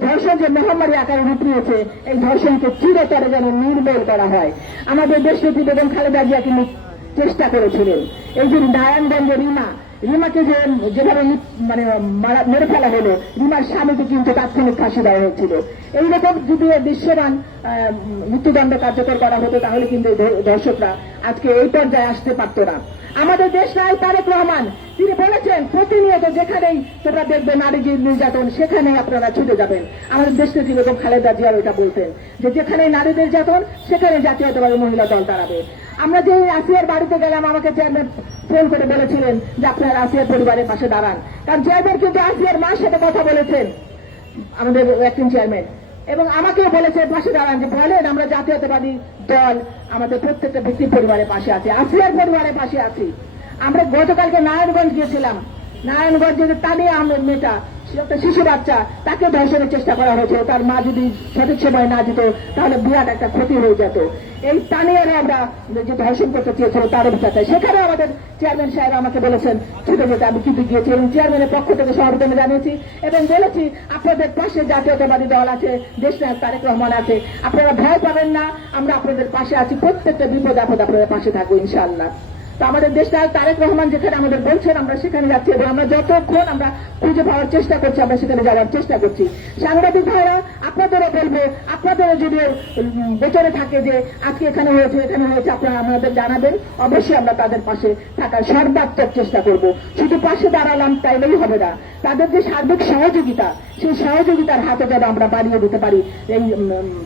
ধর্ষণ যে মহামারী আকারে রূপ নিয়েছে, এই ধর্ষণকে চিরতরে যেন নির্মূল করা হয়। আমাদের দেশনেত্রী বেগম খালেদা জিয়া কিন্তু চেষ্টা করেছিলেন। এই যে নারায়ণগঞ্জের রিমাকে যেভাবে মেরে ফেলা হলো, রিমার স্বামীকে কিন্তু তাৎক্ষণিক ফাঁসি দেওয়া হয়েছিল। এইরকম যদি দৃশ্যমান মৃত্যুদণ্ড কার্যকর করা হতো তাহলে কিন্তু দর্শকরা আজকে এই পর্যায়ে আসতে পারত না। আমাদের দেশ নায়ক তারেক রহমান তিনি বলেছেন, প্রতিনিয়ত যেখানেই তোমরা দেখবে নারী নির্যাতন সেখানেই আপনারা ছুটে যাবেন। আমাদের দেশনেত্রী বেগম খালেদা জিয়া ওইটা বলতেন যে যেখানেই নারী নির্যাতন সেখানে জাতীয়তাবাদী মহিলা দল দাঁড়াবে। আমরা যে আসিয়ার বাড়িতে গেলাম, আমাকে চেয়ারম্যান ফোন করে বলেছিলেন যে আপনারা আসিয়ার পরিবারের পাশে দাঁড়ান। কারণ চেয়ারম্যান কিন্তু আসিয়ার মার সাথে কথা বলেছেন, আমাদের অ্যাক্টিং চেয়ারম্যান, এবং আমাকেও বলেছে পাশে দাঁড়ান, যে বলেন আমরা জাতীয়তাবাদী দল আমাদের প্রত্যেকটা ব্যক্তির পরিবারের পাশে আছে, আসিয়ার পরিবারের পাশে আছি। আমরা গতকালকে নারায়ণগঞ্জ গিয়েছিলাম, নারায়ণগঞ্জে তানিয়া আহমেদ মেয়েটা, একটা শিশু বাচ্চা, তাকে ধর্ষণের চেষ্টা করা হয়েছে। তার মা যদি সঠিক সময় না যেত তাহলে বিরাট একটা ক্ষতি হয়ে যেত। এই তানিয়ারে আমরা যে ধর্ষণ করতে চেয়েছিল তারও বিচার চাই। সেখানে আমাদের চেয়ারম্যান সাহেব আমাকে বলেছেন ছুটে যেতে, আমি কিন্তু গিয়েছি এবং চেয়ারম্যানের পক্ষ থেকে সমর্থনে জানিয়েছি এবং বলেছি আপনাদের পাশে জাতীয়তাবাদী দল আছে, দেশনায়ক তারেক রহমান আছে, আপনারা ভয় পাবেন না, আমরা আপনাদের পাশে আছি, প্রত্যেকটা বিপদ আপদ আপনাদের পাশে থাকবো ইনশাআল্লাহ। তো আমাদের দেশনায়ক তারেক রহমান যেখানে আমাদের বলছেন আমরা সেখানে যাচ্ছি এবং আমরা যতক্ষণ আমরা খুঁজে পাওয়ার চেষ্টা করছি আমরা সেখানে যাওয়ার চেষ্টা করছি। সাংবাদিক ভাইরা আপনাদেরও বলবো, আপনাদেরও যদি গোচরে থাকে যে আজকে এখানে হয়েছে আপনারা আমাদের জানাবেন, অবশ্যই আমরা তাদের পাশে থাকার সর্বাত্মক চেষ্টা করব। শুধু পাশে দাঁড়ালাম তাইলেই হবে না, তাদের যে সার্বিক সহযোগিতা, সেই সহযোগিতার হাতে যেন আমরা বাড়িয়ে দিতে পারি এই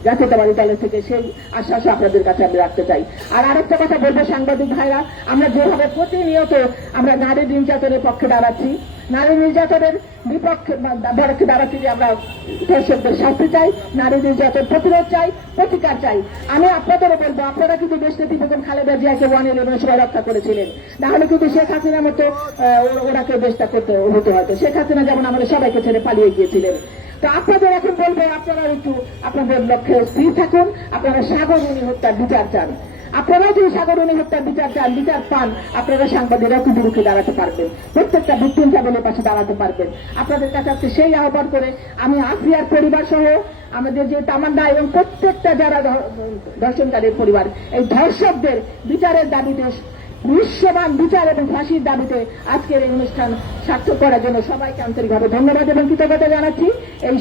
জাতীয়তাবাদী দলের থেকে, সেই আশ্বাসও আপনাদের কাছে আমি রাখতে চাই। আর আরেকটা কথা বলবো সাংবাদিক ভাইরা, আমরা যেভাবে প্রতিনিয়ত আমরা নারী নির্যাতনের পক্ষে দাঁড়াচ্ছি, নারী নির্যাতনের বিপক্ষে দাঁড়াচ্ছি, যে আমরা ধর্ষকদের শাস্তি চাই, নারী নির্যাতন প্রতিরোধ চাই, প্রতিকার চাই। আমি আপনাদেরও বলবো, আপনারা কিন্তু দেশনেত্রী বেগম খালেদা জিয়াকে 111 সময় রক্ষা করেছিলেন, নাহলে কিন্তু শেখ হাসিনার মতো ওনাকে দেশটা করতে হতো হয়তো। শেখ হাসিনা যেমন আমাদের সবাইকে ছেড়ে পালিয়ে গিয়েছিলেন। তো আপনাদের এখন বলবো, আপনারা একটু আপনাদের লক্ষ্যে স্থির থাকুন, আপনারা সাগররুনি হত্যার বিচার চান। আপনারা যদি সাগররুনি হত্যার বিচার চান, বিচার পান, আপনারা সাংবাদিকরা কিন্তু রুখে দাঁড়াতে পারবেন, প্রত্যেকটা ভিকটিম ফ্যামিলির পাশে দাঁড়াতে পারবেন। আপনাদের কাছে আজকে সেই আহ্বান করে আমি আসিয়ার পরিবার সহ আমাদের যে তামান্না এবং প্রত্যেকটা যারা ধর্ষণকারীর পরিবার, এই ধর্ষকদের বিচারের দাবিতে, দৃশ্যমান বিচার এবং ফাঁসির দাবিতে আজকের এই অনুষ্ঠান সার্থক করার জন্য সবাইকে আন্তরিকভাবে ধন্যবাদ এবং কৃতজ্ঞতা জানাচ্ছি। এই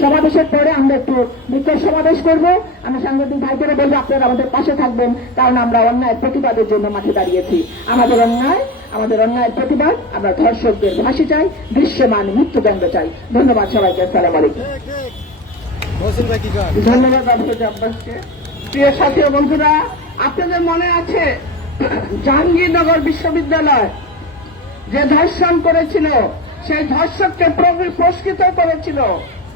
সমাবেশের পরে আমরা একটু বিক্ষোভ সমাবেশ করব। আমি সাংবাদিক ভাইদেরও বলবো আপনারা আমাদের পাশে থাকবেন, কারণ আমরা অন্যায়ের প্রতিবাদের জন্য মাঠে দাঁড়িয়েছি। আমাদের অন্যায়ের প্রতিবাদ, আমরা ধর্ষকদের ফাঁসি চাই, দৃশ্যমান মৃত্যুদণ্ড চাই। ধন্যবাদ সবাইকে, আসসালামু আলাইকুম। ধন্যবাদ আপনাকে। প্রিয় সাথী ও বন্ধুরা, আপনাদের মনে আছে জাহাঙ্গীরনগর বিশ্ববিদ্যালয় যে ধর্ষণ করেছিল, সেই ধর্ষককে পুরস্কৃত করেছিল।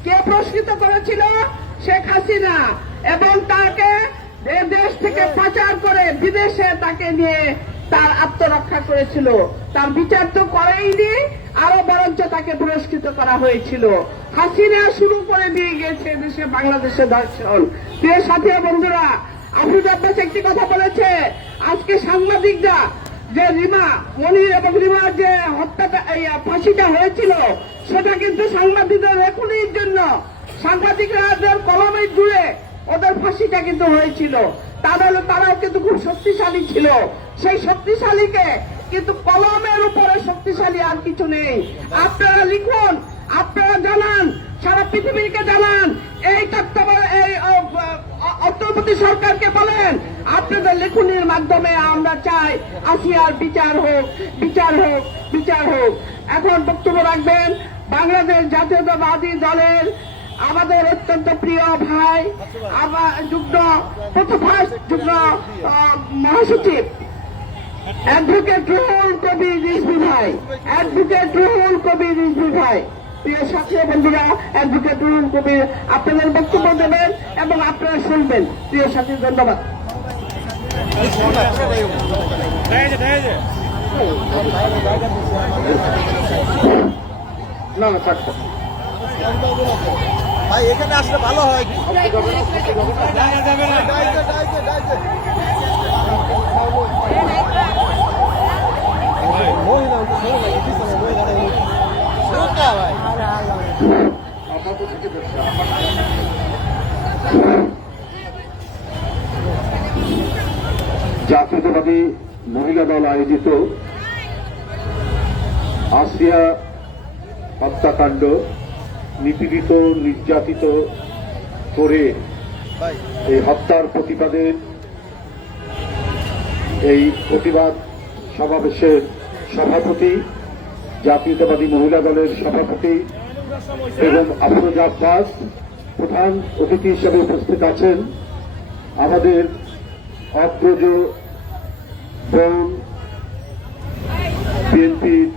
কে পুরস্কৃত করেছিল? শেখ হাসিনা। এবং তাকে দেশ থেকে পাচার করে বিদেশে তাকে নিয়ে তার আত্মরক্ষা করেছিল। তার বিচার তো করেইনি, আরো বরঞ্চ তাকে পুরস্কৃত করা হয়েছিল। হাসিনা শুরু করে দিয়ে গেছে দেশে বাংলাদেশে ধর্ষণ। প্রিয় সাথী বন্ধুরা, আফরোজা আব্বাস একটি কথা বলেছে, আজকে সাংবাদিকরা যে রিমা মনির এবং রিমার যে হত্যাটা ফাঁসিটা হয়েছিল সেটা কিন্তু সাংবাদিকদের লেখনির জন্য, সাংবাদিকরা কলমের জুড়ে ওদের ফাঁসিটা কিন্তু হয়েছিল। তারাও কিন্তু খুব শক্তিশালী ছিল। সেই শক্তিশালীকে কিন্তু কলমের উপরে শক্তিশালী আর কিছু নেই। আপনারা লিখুন, আপনারা জানান, সারা পৃথিবীকে জানান, এই অন্তর্বর্তী সরকারকে বলেন আপনাদের লেখনির মাধ্যমে আমরা চাই আসিয়ার বিচার হোক, বিচার হোক, বিচার হোক। এখন বক্তব্য রাখবেন বাংলাদেশ জাতীয়তাবাদী দলের আমাদের অত্যন্ত প্রিয় ভাই, আমার যুগ্ম মহাসচিব অ্যাডভোকেট রুহুল কবির রিজভী ভাই, অ্যাডভোকেট রুহুল কবির রিজভী ভাই। প্রিয় সাথী বন্ধুরা, অ্যাডভোকেট রুহুল কবির আপনাদের বক্তব্য দেবেন এবং আপনারা শুনবেন। প্রিয় সাথী, ধন্যবাদ। না না থাকতো ভাই, এখানে আসলে ভালো হয়। জাতীয়তাবাদী মহিলা দল আয়োজিত আসিয়া হত্যাকাণ্ড, নিপীড়িত নির্যাতিত করে এই হত্যার প্রতিবাদের এই প্রতিবাদ সমাবেশের সভাপতি, জাতীয়তাবাদী মহিলা দলের সভাপতি বেগম আফরোজা আব্বাস, প্রধান অতিথি হিসেবে উপস্থিত আছেন আমাদের অগ্রজ বোন, বিএনপির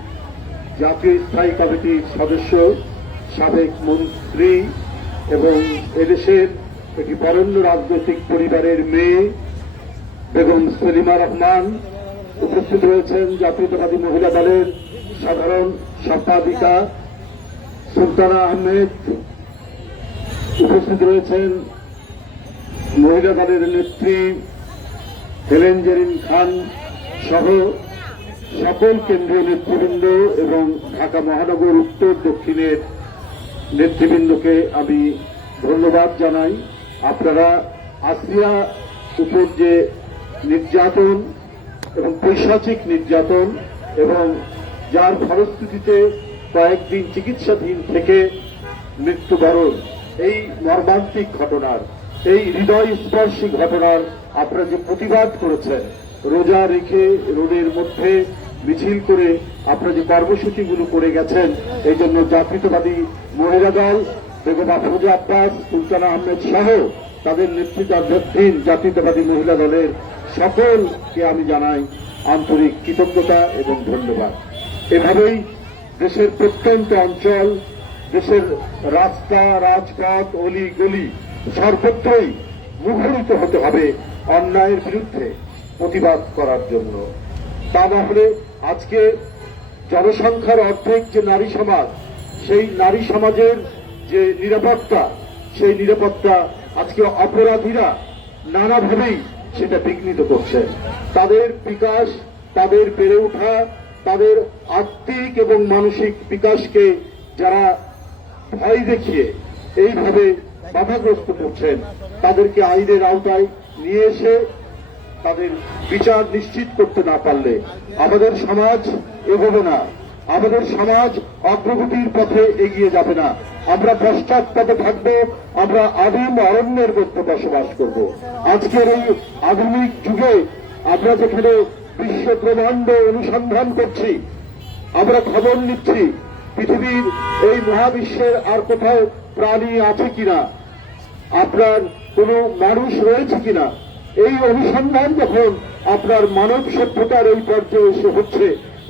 জাতীয় স্থায়ী কমিটির সদস্য, সাবেক মন্ত্রী এবং এদেশের একটি বরেণ্য রাজনৈতিক পরিবারের মেয়ে বেগম সেলিমা রহমান। উপস্থিত রয়েছেন জাতীয়তাবাদী মহিলা দলের সাধারণ সম্পাদিকা সুলতানা আহমেদ, উপস্থিত রয়েছেন মহিলা দলের নেত্রী হেলেন জেরিন খান সহ সকল কেন্দ্রীয় নেতৃবৃন্দ এবং ঢাকা মহানগর উত্তর দক্ষিণের নেতৃবৃন্দকে আমি ধন্যবাদ জানাই। আপনারা আসিয়া উপর যে নির্যাতন এবং পৈশাচিক নির্যাতন এবং যার ফলশ্রুতিতে কয়েকদিন চিকিৎসাধীন থেকে মৃত্যুবরণ, এই মর্মান্তিক ঘটনার, এই হৃদয়স্পর্শী ঘটনার আপনারা যে প্রতিবাদ করেছেন, রোজা রেখে রোদের মধ্যে মিছিল করে আপনারা যে কর্মসূচিগুলো করে গেছেন, এই জন্য জাতীয়তাবাদী মহিলা দল, বেগম আফরোজা আব্বাস, সুলতানা আহমেদ সহ তাদের নেতৃত্বাধীন জাতীয়তাবাদী মহিলা দলের সকলকে আমি জানাই আন্তরিক কৃতজ্ঞতা এবং ধন্যবাদ। এভাবেই দেশের প্রত্যন্ত অঞ্চল, দেশের রাস্তা, রাজপথ, অলি গলি সর্বত্রই মুখরিত হতে হবে অন্যায়ের বিরুদ্ধে প্রতিবাদ করার জন্য। তা না হলে আজকে জনসংখ্যার অর্ধেক যে নারী সমাজ, সেই নারী সমাজের যে নিরাপত্তা, সেই নিরাপত্তা আজকে অপরাধীরা নানাভাবেই সেটা বিঘ্নিত করছে। তাদের বিকাশ, তাদের বেড়ে ওঠা, তাদের আত্মিক এবং মানসিক বিকাশকে যারা ভয় দেখিয়ে এইভাবে বাধাগ্রস্ত করছেন, তাদেরকে আইনের আওতায় নিয়ে এসে তাদের বিচার নিশ্চিত করতে না পারলে আমাদের সমাজ এগোবে না, আমাদের সমাজ অগ্রগতির পথে এগিয়ে যাবে না। আমরা পশ্চাৎপদে থাকবো, আমরা আদিম অরণ্যের মধ্যে বসবাস করব। আজকের এই আধুনিক যুগে আমরা যেখানে বিশ্ব ব্রহ্মাণ্ড অনুসন্ধান করছি, আমরা খবর নিচ্ছি পৃথিবীর এই মহাবিশ্বের আর কোথাও প্রাণী আছে কিনা, আপনার কোনো মানুষ রয়েছে কিনা, এই অনুসন্ধান যখন আপনার মানব সভ্যতার এই পর্যায়ে এসে হচ্ছে,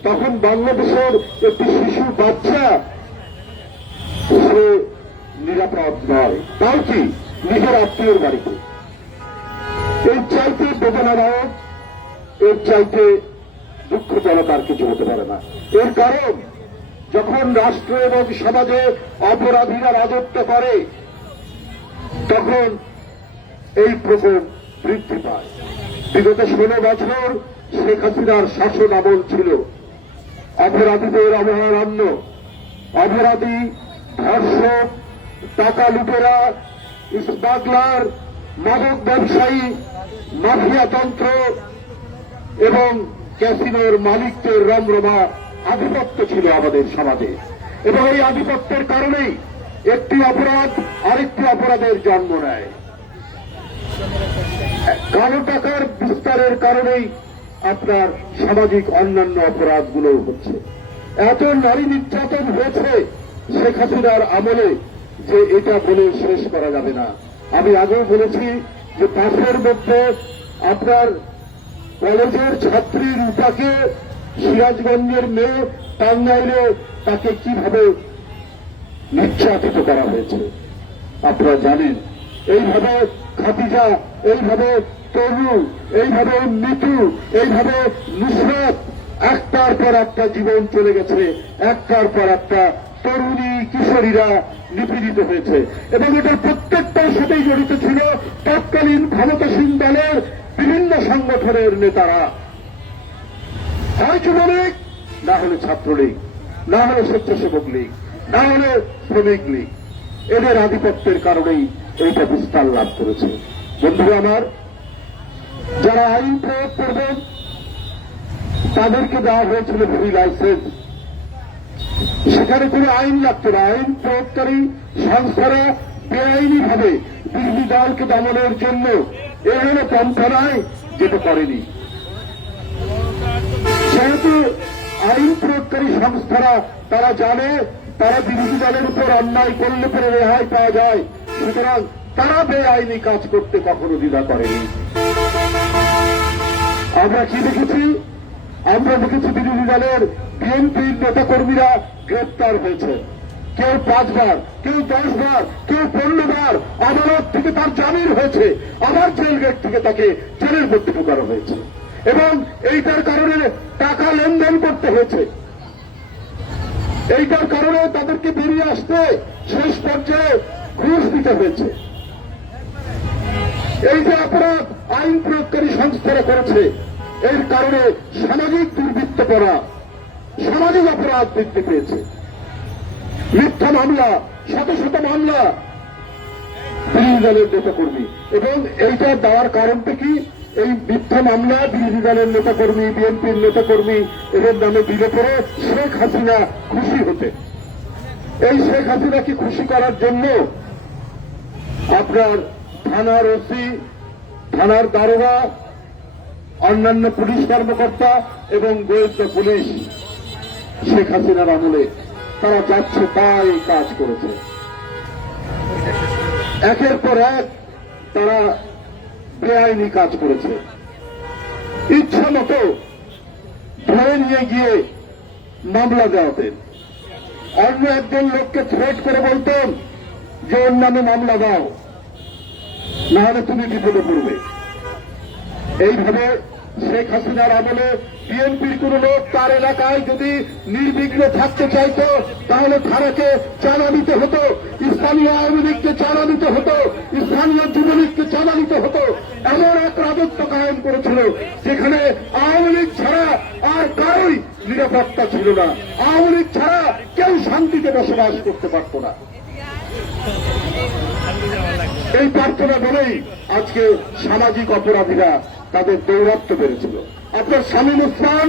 তখন বাংলাদেশের একটি শিশু বাচ্চা সে নিরাপদ নয়, তাও কি নিজের আত্মীয়ের বাড়িতে। এর চাইতে বেদনাদায়ক, এর চাইতে দুঃখজনক আর কিছু হতে পারে না। এর কারণ যখন রাষ্ট্র এবং সমাজে অপরাধীরা রাজত্ব করে, তখন এই প্রকোপ বৃদ্ধি পায়। বিগত 16 বছর শেখ হাসিনার শাসন আমল ছিল অপরাধীদের অভয়ারণ্য। অপরাধী, ধর্ষক, টাকা লুটেরা, স্মাগলার, মাদক ব্যবসায়ী, মাফিয়াতন্ত্র এবং ক্যাসিনোর মালিকদের রমরমা আধিপত্য ছিল আমাদের সমাজে। এবং এই আধিপত্যের কারণেই একটি অপরাধ আরেকটি অপরাধের জন্ম নেয়। কালো টাকার বিস্তারের কারণেই আপনার সামাজিক অন্যান্য অপরাধগুলো হচ্ছে। এত নারী নির্যাতন হয়েছে শেখ হাসিনার আমলে যে এটা বলে শেষ করা যাবে না। আমি আগেও বলেছি যে পাশের মধ্যে আপনার কলেজের ছাত্রী রূপাকে সিরাজগঞ্জের মেয়ে টাঙ্গাইলে তাকে কিভাবে নির্যাতিত করা হয়েছে আপনারা জানেন। এইভাবে খাদিজা, এইভাবে তরু, এইভাবে মিতু, এইভাবে নুসরাত, একটার পর একটা জীবন চলে গেছে, একটার পর একটা তরুণী কিশোরীরা নিপীড়িত হয়েছে। এবং এটার প্রত্যেকটার সাথেই জড়িত ছিল তৎকালীন ক্ষমতাসীন দলের বিভিন্ন সংগঠনের নেতারা, হয় যুবলীগ, না হলে ছাত্রলীগ, না হলে স্বেচ্ছাসেবক লীগ, না হলে শ্রমিক লীগ। এদের আধিপত্যের কারণেই এইটা বিস্তার লাভ করেছে। বন্ধুরা আমার, যারা আইন প্রয়োগ করবেন তাদেরকে দেওয়া হয়েছিল ফ্রি লাইসেন্স। সেখানে কোনো আইন লাগতো না। আইন প্রয়োগকারী সংস্থারা বেআইনি ভাবে বিরোধী দলকে দমনের জন্য এগুলো পন্থানায় যেতে পারেনি। যেহেতু আইন প্রয়োগকারী সংস্থারা তারা জানে তারা বিরোধী দলের উপর অন্যায় করলে পরে রেহাই পাওয়া যায়, সুতরাং তারা বেআইনি কাজ করতে কখনো দ্বিধা করেনি। আমরা কি দেখেছি? আমরা দেখেছি বিরোধী দলের বিএনপির নেতাকর্মীরা গ্রেপ্তার হয়েছে। কেউ 5 বার, কেউ 10 বার, কেউ 15 বার আদালত থেকে তার জামিন হয়েছে, আবার জেল গেট থেকে তাকে জেলের মধ্যে ঢোকানো হয়েছে। এবং এইটার কারণে টাকা লেনদেন করতে হয়েছে। এইটার কারণে তাদেরকে বেরিয়ে আসতে শেষ পর্যায়ে ঘুষ দিতে হয়েছে। এই যে অপরাধ আইন প্রয়োগকারী সংস্থারা করেছে, এর কারণে সামাজিক দুর্বৃত্ত করা, সামাজিক অপরাধ বৃদ্ধি পেয়েছে। মিথ্যা মামলা, শত শত মামলা বিরোধী দলের নেতাকর্মী। এবং এইটা দেওয়ার কারণটা কি? এই মিথ্যা মামলা বিরোধী দলের নেতাকর্মী, বিএনপির নেতাকর্মী এদের নামে দিলে পরে শেখ হাসিনা খুশি হতে। এই শেখ হাসিনাকে খুশি করার জন্য আপনার থানার ওসি, থানার দারোগা, অন্যান্য পুলিশ কর্মকর্তা এবং গোয়েন্দা পুলিশ শেখ হাসিনার আমলে তারা যাচ্ছে তাই কাজ করেছে। একের পর এক তারা বেআইনি কাজ করেছে। ইচ্ছা মতো ধরে নিয়ে গিয়ে মামলা দেওয়াতেন। অন্য একজন লোককে থ্রেট করে বলতেন যে ওর নামে মামলা দাও, না হলে তুমি বিপদে পড়বে। এইভাবে শেখ হাসিনার আমলে বিএনপির কোন লোক তার এলাকায় যদি নির্বিঘ্ন থাকতে চাইত তাহলে থানাকে চাঁদা দিতে হতো, স্থানীয় আওয়ামী লীগকে চাঁদা দিতে হতো, স্থানীয় যুবলীগকে চাঁদা দিতে হতো। এমন এক রাজত্ব কায়েম করেছিল যেখানে আওয়ামী লীগ ছাড়া আর কারোই নিরাপত্তা ছিল না। আওয়ামী লীগ ছাড়া কেউ শান্তিতে বসবাস করতে পারত না। এই প্রার্থনা বলেই আজকে সামাজিক অপরাধীরা তাদের দৌরাত্ম্য বেড়েছিল। আপনার শামীম ওসমান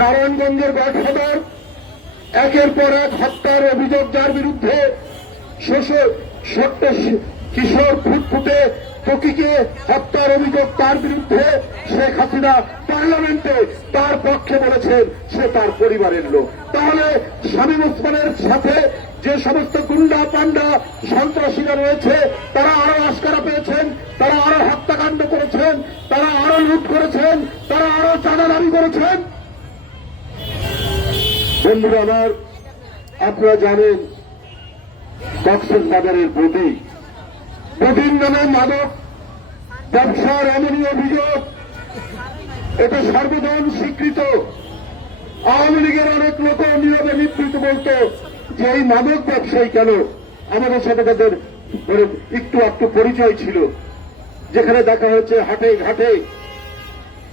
নারায়ণগঞ্জের গডফাদার, একের পর এক হত্যার অভিযোগ যার বিরুদ্ধে, ছোট্ট কিশোর ফুটফুটে টকিকে হত্যার অভিযোগ তার বিরুদ্ধে, শেখ হাসিনা পার্লামেন্টে তার পক্ষে বলেছেন সে তার পরিবারের লোক। তাহলে শামীম ওসমানের সাথে যে সমস্ত গুন্ডা পান্ডা সন্ত্রাসীরা রয়েছে তারা আরো আস্কারা পেয়েছেন, তারা আরো হত্যাকাণ্ড করেছেন, তারা আরো লুট করেছেন, তারা আরো চাঁদা দাবি করেছেন। বন্ধুরা আমার, আপনারা জানেন কক্সবাজারের বদির নামে মাদক ব্যবসার এমনই অভিযোগ, এটা সর্বজন স্বীকৃত। আওয়ামী লীগের অনেক লোক নীরবে নিবৃত বলতো যে এই মাদক ব্যবসায়ী কেন, আমাদের সাথে তাদের একটু পরিচয় ছিল। যেখানে দেখা হয়েছে হাটে ঘাটে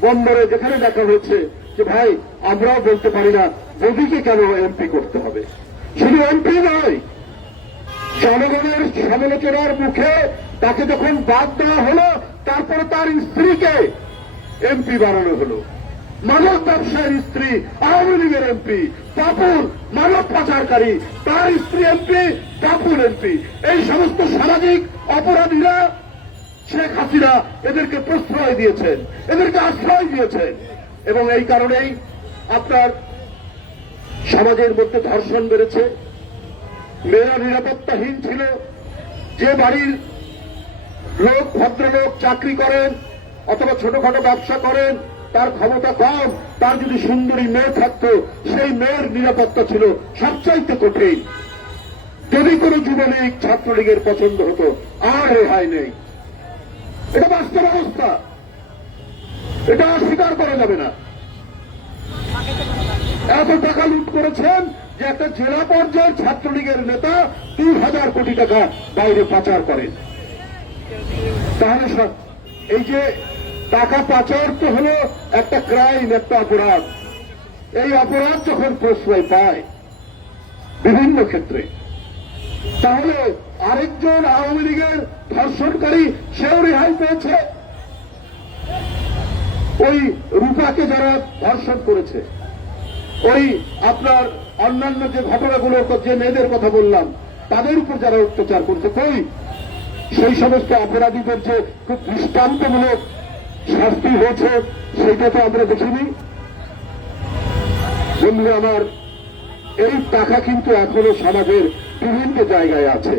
বন্দরে, যেখানে দেখা হয়েছে যে ভাই আমরাও বলতে পারি না মোদীকে কেন এমপি করতে হবে। শুধু এমপি নয়, জনগণের সমালোচনার মুখে তাকে যখন বাদ দেওয়া হলো, তারপরে তার স্ত্রীকে এমপি বানানো হলো। মানব ব্যবসায়ীর স্ত্রী আওয়ামী লীগের এমপি, পাপুর মানব পাচারকারী তার স্ত্রী এমপি, পাপুর এমপি। এই সমস্ত সামাজিক অপরাধীরা শেখ হাসিনা এদেরকে প্রশ্রয় দিয়েছেন, এদেরকে আশ্রয় দিয়েছেন, এবং এই কারণেই আপনার সমাজের মধ্যে ধর্ষণ বেড়েছে। মেয়েরা নিরাপত্তাহীন ছিল। যে বাড়ির লোক, ভদ্রলোক চাকরি করেন অথবা ছোটখাটো ব্যবসা করেন, তার ক্ষমতা কম, তার যদি সুন্দরী মেয়ে থাকতো, সেই মেয়ের নিরাপত্তা ছিল সবচাইতে কঠিন। যদি কোনো যুবলীগ ছাত্রলীগের পছন্দ হতো, আর রেহাই নেই। এটা বাস্তব অবস্থা, এটা স্বীকার করা যাবে না। এত টাকা লুট করেছেন যে একটা জেলা পর্যায়ের ছাত্রলীগের নেতা 2,000 কোটি টাকা বাইরে পাচার করেন। তাহলে এই যে টাকা পাচার তো হলো একটা ক্রাইম, একটা অপরাধ। এই অপরাধ যখন প্রশ্রয় পায় বিভিন্ন ক্ষেত্রে, তাহলে আরেকজন আওয়ামী লীগের ধর্ষণকারী সেও রেহাই পেয়েছে। ওই রূপাকে যারা ধর্ষণ করেছে, ওই আপনার অন্যান্য যে ঘটনাগুলো, যে মেয়েদের কথা বললাম, তাদের উপর যারা অত্যাচার করছে, কই সেই সমস্ত অপরাধীদের যে খুব দৃষ্টান্তমূলক শাস্তি হয়েছে, সেটা তো আমরা দেখিনি। বন্ধু আমার, এই টাকা কিন্তু এখনো সমাজের বিভিন্ন জায়গায় আছে।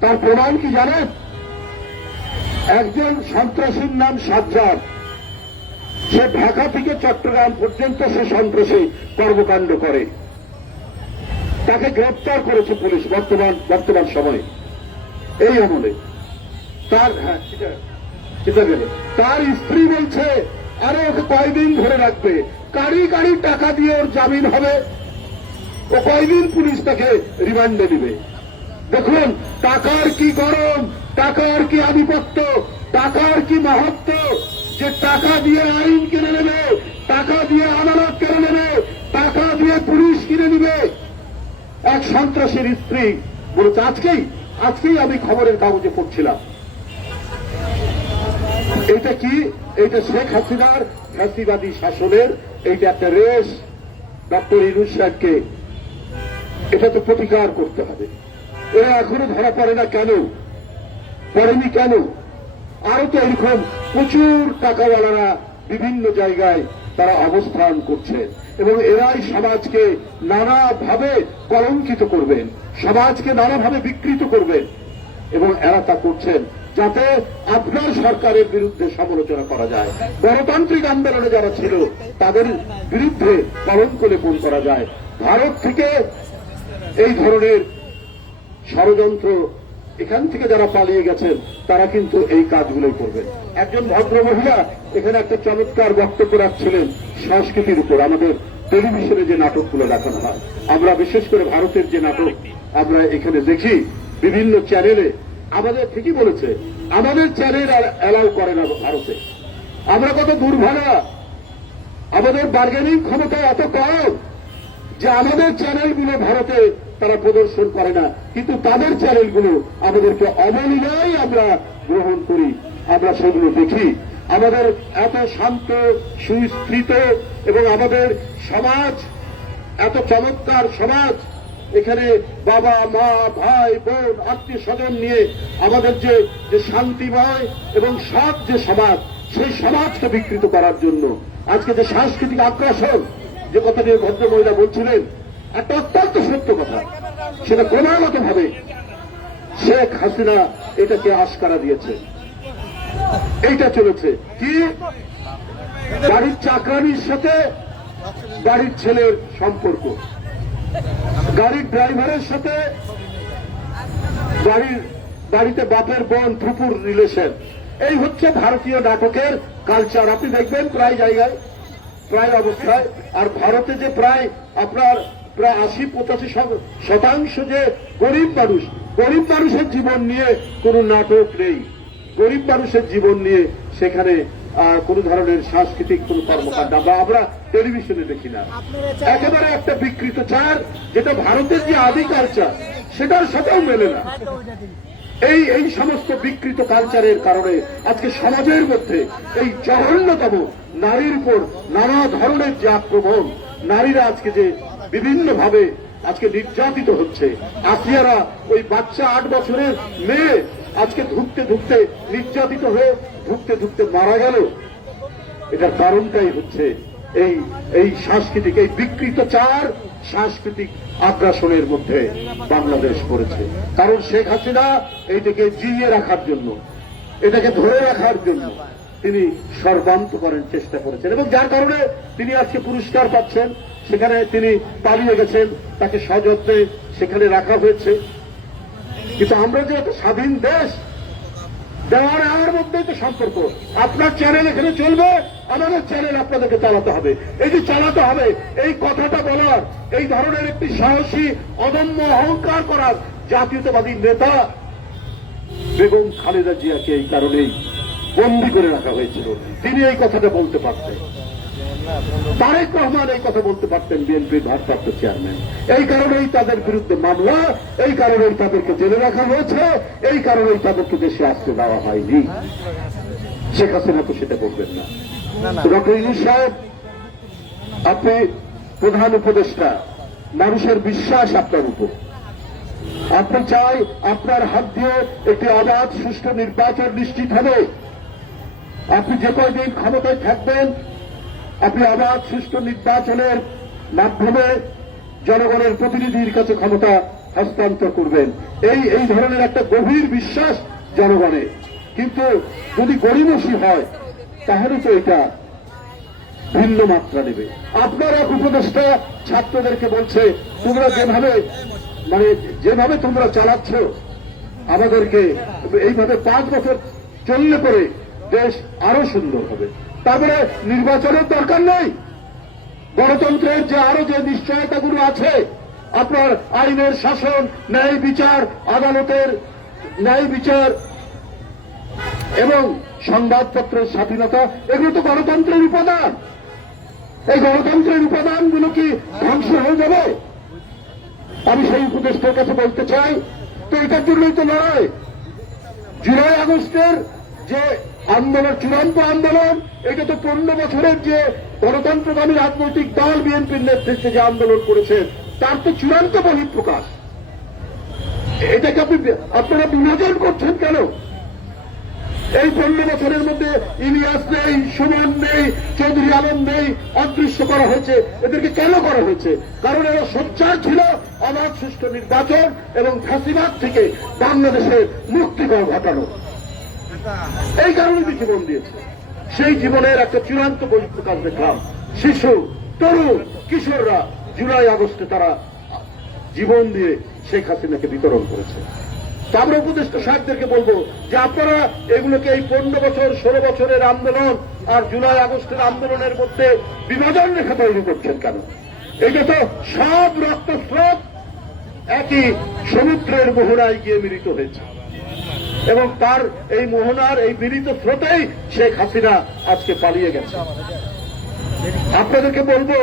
তার প্রমাণ কি জানেন? একজন সন্ত্রাসীর নাম সাজ্জাদ, সে ঢাকা থেকে চট্টগ্রাম পর্যন্ত সে সন্ত্রাসী কর্মকাণ্ড করে। তাকে গ্রেপ্তার করেছে পুলিশ বর্তমান সময়ে, এই আমলে। তার তার স্ত্রী বলছে আরে ওকে কয়দিন ধরে রাখবে, কারি কারি টাকা দিয়ে ওর জামিন হবে, ও কয়দিন পুলিশ তাকে রিমান্ডে দিবে। দেখুন টাকার কি গরম, টাকার কি আধিপত্য, টাকার কি মাহাত্ম্য, যে টাকা দিয়ে আইন কিনে নেবে, টাকা দিয়ে আদালত কিনে নেবে, টাকা দিয়ে পুলিশ কিনে নেবে। এক সন্ত্রাসীর স্ত্রী বলেছে, আজকেই আমি খবরের কাগজে পড়ছিলাম। এটা কি? এইটা শেখ হাসিনার ফ্যাসিবাদী শাসনের এইটা একটা রেশ। ডক্টর ইউনূস সাহেবকে এটা তো প্রতিকার করতে হবে। এরা এখনো ধরা পড়ে না কেন? পড়েনি কেন? আরো তো এরকম প্রচুর টাকাওয়ালারা বিভিন্ন জায়গায় তারা অবস্থান করছে, এবং এরাই সমাজকে নানাভাবে কলঙ্কিত করবেন, সমাজকে নানাভাবে বিকৃত করবেন, এবং এরা তা করছেন যাতে আপনার সরকারের বিরুদ্ধে সমালোচনা করা যায়, গণতান্ত্রিক আন্দোলনে যারা ছিল তাদের বিরুদ্ধে কলঙ্ক লেপন করা যায়। ভারত থেকে এই ধরনের ষড়যন্ত্র, এখান থেকে যারা পালিয়ে গেছেন তারা কিন্তু এই কাজগুলোই করবেন। একজন ভদ্র মহিলা এখানে একটা চমৎকার বক্তব্য রাখছিলেন সংস্কৃতির উপর। আমাদের টেলিভিশনে যে নাটকগুলো দেখানো হয়, আমরা বিশেষ করে ভারতের যে নাটক আমরা এখানে দেখি বিভিন্ন চ্যানেলে, আমাদের ঠিকই বলেছে, আমাদের চ্যানেল আর অ্যালাউ করে না ভারতে। আমরা কত দুর্ভাগা, আমাদের বার্গেনিং ক্ষমতা এত কম যে আমাদের চ্যানেলগুলো ভারতে তারা প্রদর্শন করে না, কিন্তু তাদের চ্যানেলগুলো আমাদেরকে অবলীলায় আমরা গ্রহণ করি, আমরা সেগুলো দেখি। আমাদের এত শান্ত সুস্থিত এবং আমাদের সমাজ এত চমৎকার সমাজ, এখানে বাবা মা ভাই বোন আত্মীয় স্বজন নিয়ে আমাদের যে শান্তিময় এবং সৎ যে সমাজ, সেই সমাজকে বিকৃত করার জন্য আজকে যে সাংস্কৃতিক আগ্রাসন, যে কথা নিয়ে ভদ্রমহিলা বলছিলেন, একটা অত্যন্ত সত্য কথা, সেটা ক্রমাগত ভাবে শেখ হাসিনা এটাকে আশকারা দিয়েছে। এইটা চলেছে কি, বাড়ির চাকরানির সাথে বাড়ির ছেলের সম্পর্ক, গাড়ির ড্রাইভারের সাথে বাড়িতে বাপের বোন ফুপুর রিলেশন। এই হচ্ছে ভারতীয় নাটকের কালচার। আপনি দেখবেন প্রায় জায়গায়, প্রায় অবস্থায়। আর ভারতে যে প্রায় 80-85% যে গরিব মানুষের জীবন নিয়ে কোন নাটক নেই। গরিব মানুষের জীবন নিয়ে সেখানে কোন ধরনের সাংস্কৃতিক কোন কর্মকাণ্ড আমরা টেলিভিশনে দেখি না। একেবারে একটা বিকৃত চার, যেটা ভারতের যে আদি কালচার সেটার সাথেও মেলে না। এই সমস্ত বিকৃত কালচারের কারণে আজকে সমাজের মধ্যে এই জঘন্যতম নারীর উপর নানা ধরনের যে আক্রমণ, নারীরা আজকে যে বিভিন্ন ভাবে আজকে নির্যাতিত হচ্ছে। আসিয়ারা ওই বাচ্চা 8 বছরের মেয়ে আজকে ধুকতে ধুকতে নির্যাতিত হয়ে ধুকতে ধুকতে মারা গেল। এটার কারণটাই হচ্ছে এই সাংস্কৃতিক, এই বিকৃত চার সাংস্কৃতিক আগ্রাসনের মধ্যে বাংলাদেশ পড়েছে। কারণ শেখ হাসিনা এইটাকে জিইয়ে রাখার জন্য, এটাকে ধরে রাখার জন্য তিনি সর্বান্তকরণ চেষ্টা করেছেন, এবং যার কারণে তিনি আজকে পুরস্কার পাচ্ছেন। সেখানে তিনি পালিয়ে গেছেন, তাকে সযত্নে সেখানে রাখা হয়েছে। কিন্তু আমরা যে একটা স্বাধীন দেশ, দেওয়া নেওয়ার মধ্যেই তো সম্পর্ক। আপনার চ্যানেল এখানে চলবে, আমাদের চ্যানেল আপনাদেরকে চালাতে হবে। এই যে চালাতে হবে, এই কথাটা বলার, এই ধরনের একটি সাহসী অদম্য অহংকার করার জাতীয়তাবাদী নেতা বেগম খালেদা জিয়াকে এই কারণেই বন্দী করে রাখা হয়েছিল। তিনি এই কথাটা বলতে পারতেন, তারেক রহমান এই কথা বলতে পারতেন, বিএনপির ভারপ্রাপ্ত চেয়ারম্যান। এই কারণেই তাদের বিরুদ্ধে মামলা, এই কারণেই তাদেরকে জেলে রাখা হয়েছে, এই কারণেই তাদেরকে দেশে আসতে দেওয়া হয়নি। শেখ হাসিনা তো সেটা বলবেন না। ডক্টর ইউনূস সাহেব, আপনি প্রধান উপদেষ্টা, মানুষের বিশ্বাস আপনার উপর। আপনি চাই আপনার হাত দিয়ে একটি অবাধ সুষ্ঠু নির্বাচন নিশ্চিত হবে। আপনি যে কয়দিন ক্ষমতায় থাকবেন, আপনি অবাধ সুষ্ঠু নির্বাচনের মাধ্যমে জনগণের প্রতিনিধির কাছে ক্ষমতা হস্তান্তর করবেন। এই ধরনের একটা গভীর বিশ্বাস জনগণের। কিন্তু যদি গড়িমসি হয় তাহলে তো এটা ভিন্ন মাত্রা নেবে। আপনার এক উপদেষ্টা ছাত্রদেরকে বলছে, তোমরা যেভাবে তোমরা চালাচ্ছ আমাদেরকে এইভাবে 5 বছর চললে পরে দেশ আরো সুন্দর হবে। তারপরে নির্বাচনের দরকার নেই। গণতন্ত্রের যে আরো যে নিশ্চয়তাগুলো আছে, আপনার আইনের শাসন, ন্যায় বিচার, আদালতের ন্যায় বিচার এবং সংবাদপত্রের স্বাধীনতা, এগুলো তো গণতন্ত্রের উপাদান। এই গণতন্ত্রের উপাদানগুলো কি ধ্বংস হয়ে যাবে? আমি সেই উপদেষ্টার কাছে বলতে চাই, তো এটার জন্যই তো লড়াই। জুলাই আগস্টের যে আন্দোলন, চূড়ান্ত আন্দোলন, এটা তো 15 বছরের যে গণতন্ত্রগামী রাজনৈতিক দল বিএনপির নেতৃত্বে যে আন্দোলন করেছে, তার তো চূড়ান্ত বহিঃপ্রকাশ। এটাকে আপনারা বিভাজন করছেন কেন? এই 15 বছরের মধ্যে ইলিয়াস নেই, সুমন নেই, চৌধুরী আলম নেই, অদৃশ্য করা হয়েছে। এদেরকে কেন করা হয়েছে? কারণ এরা সোচ্চার ছিল অবাধ সুষ্ঠু নির্বাচন এবং ফ্যাসিবাদ থেকে বাংলাদেশের মুক্তিকর ঘটানো। এই কারণে জীবন দিয়েছে। সেই জীবনের একটা চূড়ান্ত বহিঃপ্রকাশ দেখলাম। শিশু, তরুণ, কিশোররা জুলাই আগস্টে তারা জীবন দিয়ে শেখ হাসিনাকে বিতরণ করেছে। আমরা উপদেষ্টা সাহেবদেরকে বলবো যে আপনারা এগুলোকে এই 15 বছর 16 বছরের আন্দোলন আর জুলাই আগস্টের আন্দোলনের মধ্যে বিভাজন রেখা তৈরি করছেন কেন? এটা তো সব রক্তস্রোত একই সমুদ্রের মোহনায় গিয়ে মিলিত হয়েছে, এবং তার এই মোহনার এই মিলিত স্রোতেই শেখ হাসিনা আজকে পালিয়ে গেছে। আপনাদেরকে বলবো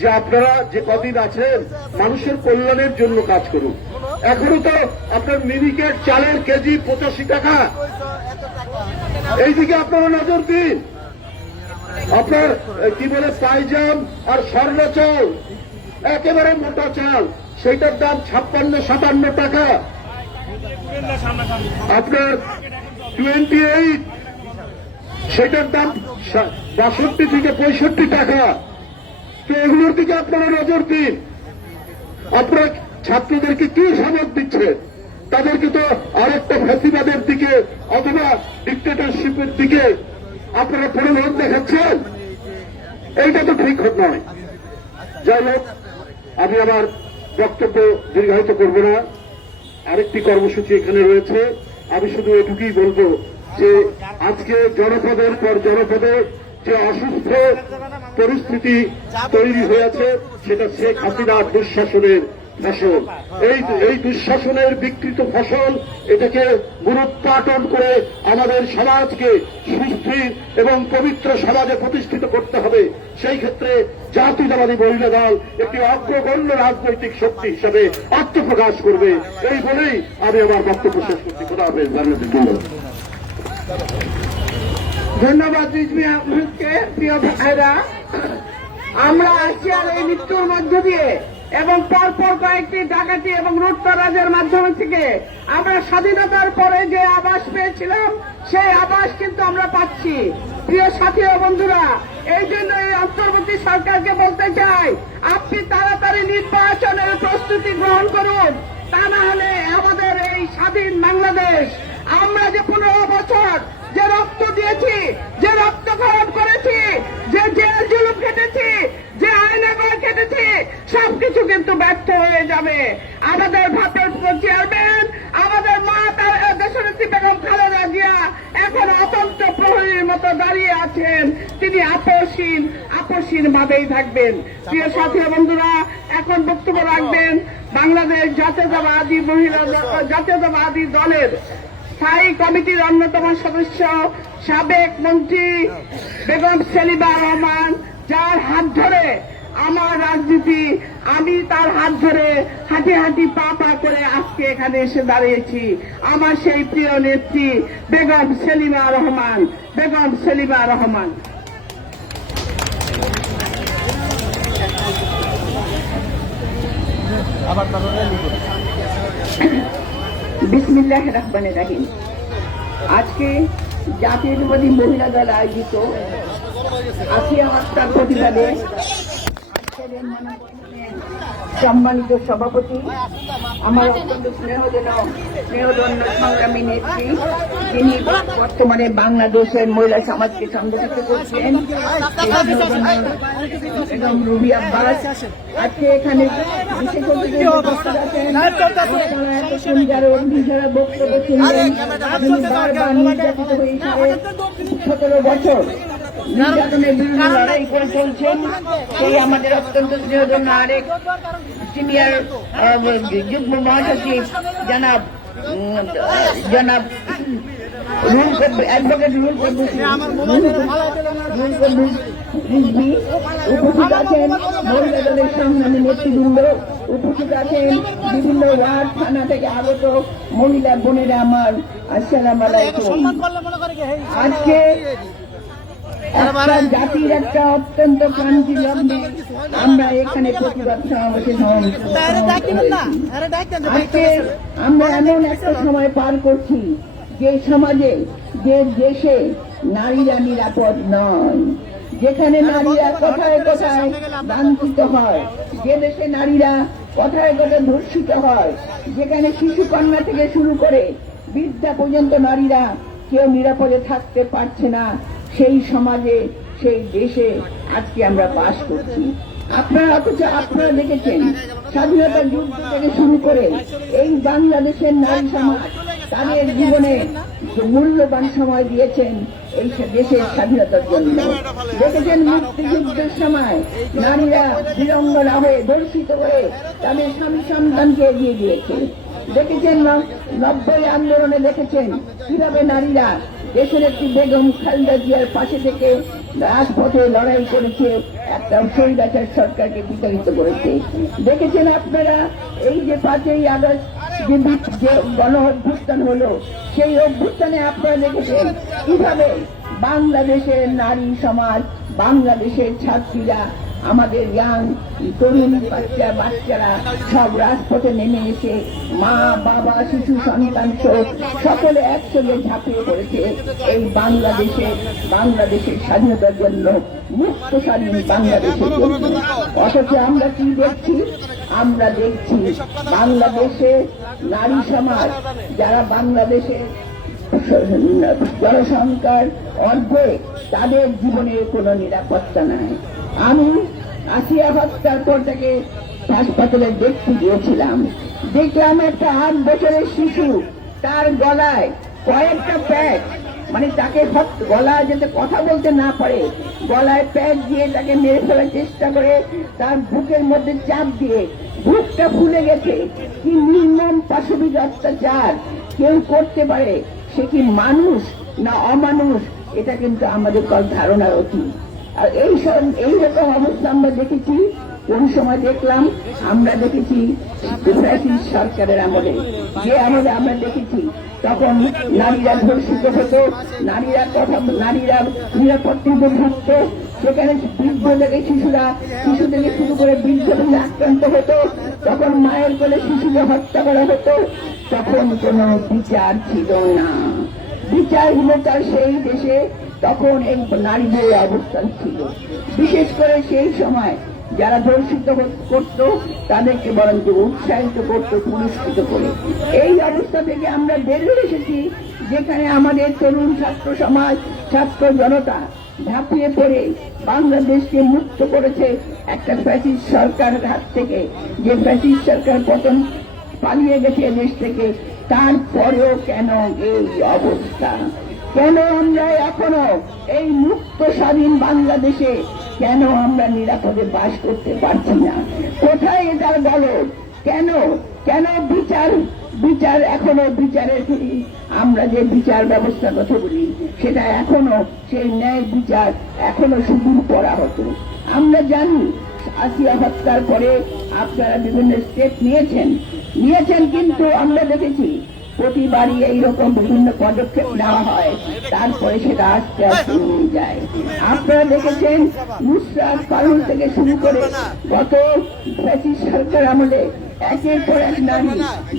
যে আপনারা যে কদিন আছেন মানুষের কল্যাণের জন্য কাজ করুন। এখনো তো আপনার মিনিকেট চালের কেজি 85 টাকা, এইদিকে আপনারা নজর দিন। আপনার কি বলে পাইজাম আর স্বর্ণ চাল, একেবারে মোটা চাল, সেইটার দাম 56-57 টাকা। আপনার 28, সেটার দাম 62 থেকে 65 টাকা। তো এগুলোর দিকে আপনারা নজর দিন। আপনারা ছাত্রদেরকে কি সবক দিচ্ছেন? তাদেরকে তো আরেকটা ফ্যাসিবাদের দিকে অথবা ডিক্টেটরশিপের দিকে আপনারা প্রলোভন দেখাচ্ছেন। এইটা তো ঠিক নয়। যাই হোক, আমি আমার বক্তব্য দীর্ঘায়িত করব না। আরেকটি কর্মসূচি এখানে রয়েছে। আমি শুধু এটুকুই বলবো যে আজকে জনপদের পর জনপদে যে অসুস্থ পরিস্থিতি তৈরি হয়েছে, সেটা শেখ হাসিনার দুঃশাসনের ফসল। এই দুঃশাসনের বিকৃত ফসল, এটাকে মূলোৎপাটন করে আমাদের সমাজকে সুস্থির এবং পবিত্র সমাজে প্রতিষ্ঠিত করতে হবে। সেই ক্ষেত্রে জাতীয়তাবাদী মহিলা দল একটি অগ্রগণ্য রাজনৈতিক শক্তি হিসেবে আত্মপ্রকাশ করবে। এই বলেই আমি আমার বক্তব্য শেষ করছি। খোদা হাফেজ। ধন্যবাদ রিজভী আহমেদকে। প্রিয় ভাইরা, আমরা আসিয়ার এই মৃত্যুর মধ্য দিয়ে এবং পরপর কয়েকটি ডাকাতি এবং লুটতরাজের মাধ্যমে থেকে আমরা স্বাধীনতার পরে যে আবাস পেয়েছিলাম সেই আবাস কিন্তু আমরা পাচ্ছি। প্রিয় সাথী ও বন্ধুরা, এই জন্য এই অন্তর্বর্তী সরকারকে বলতে চাই, আপনি তাড়াতাড়ি নির্বাচনের প্রস্তুতি গ্রহণ করুন। তা না হলে আমাদের এই স্বাধীন বাংলাদেশ, আমরা যে 15 বছর যে রক্ত দিয়েছি, যে রক্তক্ষরণ করেছি, যে জেল জুলুম কেটেছি, যে আইনাগর কেটেছি, সবকিছু কিন্তু ব্যর্থ হয়ে যাবে। আমাদের ভারপ্রাপ্ত চেয়ারম্যান, আমাদের মা দেশনেত্রী বেগম খালেদা জিয়া এখন অতন্ত্র প্রহরীর মতো দাঁড়িয়ে আছেন। তিনি আপসহীন ভাবেই থাকবেন। প্রিয় সাথী বন্ধুরা, এখন বক্তব্য রাখবেন বাংলাদেশ জাতীয়তাবাদী দলের স্থায়ী কমিটির অন্যতম সদস্য, সাবেক মন্ত্রী বেগম সেলিমা রহমান, যার হাত ধরে আমার রাজনীতি, আমি তার হাত ধরে হাঁটি হাঁটি পা পা করে আজকে এখানে এসে দাঁড়িয়েছি। আমার সেই প্রিয় নেত্রী বেগম সেলিমা রহমান। বিসমিল্লাহির রহমানির রহিম। আজকে জাতীয়তাবাদী মহিলা দল আয়োজিত আসিয়া হত্যার প্রতিবাদে সম্মানিত সভাপতি, আমার অত্যন্ত স্নেহধন্য সংগ্রামী নেত্রী, যিনি বর্তমানে বাংলাদেশের মহিলা সমাজকে সংগঠিত করছেন, এবং রুবি আব্বাস, আজকে এখানে বিশেষ অতিথি বক্তব্য শুনলেন। বারবার নির্যাতিত হয়ে 17 বছর নির্যাতনের বিরুদ্ধে লড়াই করে চলছেন সেই আমাদের অত্যন্ত স্নেহধন্য আরেক সিনিয়র যুগ্ম মহাসচিব জনাব অ্যাডভোকেট রুল কবির রিজভী উপস্থিত আছেন, মহিলা দলের সংগ্রামী নেতৃবৃন্দ উপস্থিত আছেন, বিভিন্ন ওয়ার্ড থানা থেকে আগত মহিলা বোনেরা আমার, আসসালামু আলাইকুম। আজকে জাতির একটা অত্যন্ত ক্রান্তি লগ্নে আমরা এখানে প্রতিবাদ সমাবেশে আজকে আমরা এমন একটা সময় পার করছি যে সমাজে, যে দেশে নারীরা নিরাপদ নয়, যেখানে নারীরা কোথায় কোথায় লাঞ্ছিত হয়, যে দেশে নারীরা কোথায় কোথায় ধর্ষিত হয়, যেখানে শিশু কন্যা থেকে শুরু করে বৃদ্ধা পর্যন্ত নারীরা কেউ নিরাপদে থাকতে পারছে না, সেই সমাজে, সেই দেশে আজকে আমরা বাস করছি। আপনারা দেখেছেন স্বাধীনতার যুদ্ধ থেকে শুরু করে এই বাংলাদেশের নারী সমাজ তাদের জীবনে মূল্যবান সময় দিয়েছেন এই দেশের স্বাধীনতার জন্য। দেখেছেন মুক্তিযুদ্ধের সময় নারীরা বীরাঙ্গনা হয়ে ধর্ষিত হয়ে তাদের স্বামী সন্তানকে এগিয়ে দিয়েছে। দেখেছেন 90 আন্দোলনে দেখেছেন কিভাবে নারীরা দেশনেত্রী বেগম খালেদা জিয়ার পাশে থেকে রাজপথে লড়াই করেছে, একটা স্বৈরাচার সরকারকে বিতাড়িত করেছে। দেখেছেন আপনারা এই যে 5ই আগস্ট যে গণ অভ্যুত্থান হলো, সেই অভ্যুত্থানে আপনারা দেখেছেন কিভাবে বাংলাদেশের নারী সমাজ, বাংলাদেশের ছাত্রীরা, আমাদের ইয়াং তরুণ বাচ্চারা সব রাজপথে নেমে এসে মা বাবা শিশু সন্তান সকলে একসঙ্গে ঝাঁপিয়ে পড়েছে এই বাংলাদেশের স্বাধীনতার জন্য, মুক্ত স্বাধীন বাংলাদেশের জন্য। অথচ আমরা কি দেখছি? আমরা দেখছি বাংলাদেশে নারী সমাজ, যারা বাংলাদেশের জনসংখ্যার অর্ধেক, তাদের জীবনের কোনো নিরাপত্তা নাই। আমি আসিয়া হত্যার পর থেকে হাসপাতালে দেখতে গিয়েছিলাম, দেখলাম একটা 8 বছরের শিশু, তার গলায় কয়েকটা প্যাচ মানে তাকে গলায় যাতে কথা বলতে না পারে গলায় প্যাচ দিয়ে তাকে মেরে ফেলার চেষ্টা করে, তার বুকের মধ্যে চাপ দিয়ে বুকটা ফুলে গেছে। কি নির্মম পাশবিক অত্যাচার কেউ করতে পারে, সে কি মানুষ না অমানুষ, এটা কিন্তু আমাদের ধারণার অতীত। আর এইরকম অবস্থা আমরা দেখেছি কোন সময় দেখলাম, আমরা দেখেছি ফ্যাসিস্ট সরকারের আমলে, যে আমলে আমরা দেখেছি তখন নারীরা ধর্ষিত হতো, নারীরা নিরাপত্তা থাকতো, সেখানে বৃদ্ধ থেকে শিশু থেকে শুরু করে বৃদ্ধ থেকে আক্রান্ত হতো, তখন মায়ের কোলে শিশুকে হত্যা করা হতো, তখন কোনো বিচার ছিল না। বিচারহীনতার সেই দেশে তখন এই নারীদের অবস্থান ছিল। বিশেষ করে সেই সময় যারা ধর্ষিত করত তাদেরকে বরঞ্চ উৎসাহিত করত, পুরস্কৃত করে। এই অবস্থা থেকে আমরা বেরিয়ে এসেছি, যেখানে আমাদের তরুণ ছাত্র সমাজ, ছাত্র জনতা ঝাঁপিয়ে পড়ে বাংলাদেশকে মুক্ত করেছে একটা ফ্যাসিস্ট সরকারের হাত থেকে। যে ফ্যাসিস্ট সরকার পতন পালিয়ে গেছে দেশ থেকে, তারপরেও কেন এই অবস্থা? কেন আমরা এখনো এই মুক্ত স্বাধীন বাংলাদেশে কেন আমরা নিরাপদে বাস করতে পারছি না? কোথায় এটার গলদ? কেন কেন বিচার এখনো বিচারের আমরা যে বিচার ব্যবস্থার কথা বলি, সেটা এখনো সেই ন্যায় বিচার এখনো সুদূর করা হতো। আমরা জানি আসিয়া হত্যার পরে আপনারা বিভিন্ন স্টেপ নিয়েছেন, কিন্তু আমরা দেখেছি প্রতিবারই এইরকম বিভিন্ন পদক্ষেপ নেওয়া হয়, তারপরে সেটা আস্তে আস্তে নিয়ে যায়। আপনারা দেখেছেন নুসরাত ফারুক থেকে শুরু করে গত ফ্যাসিস্ট সরকার আমলে একের পর এক নারী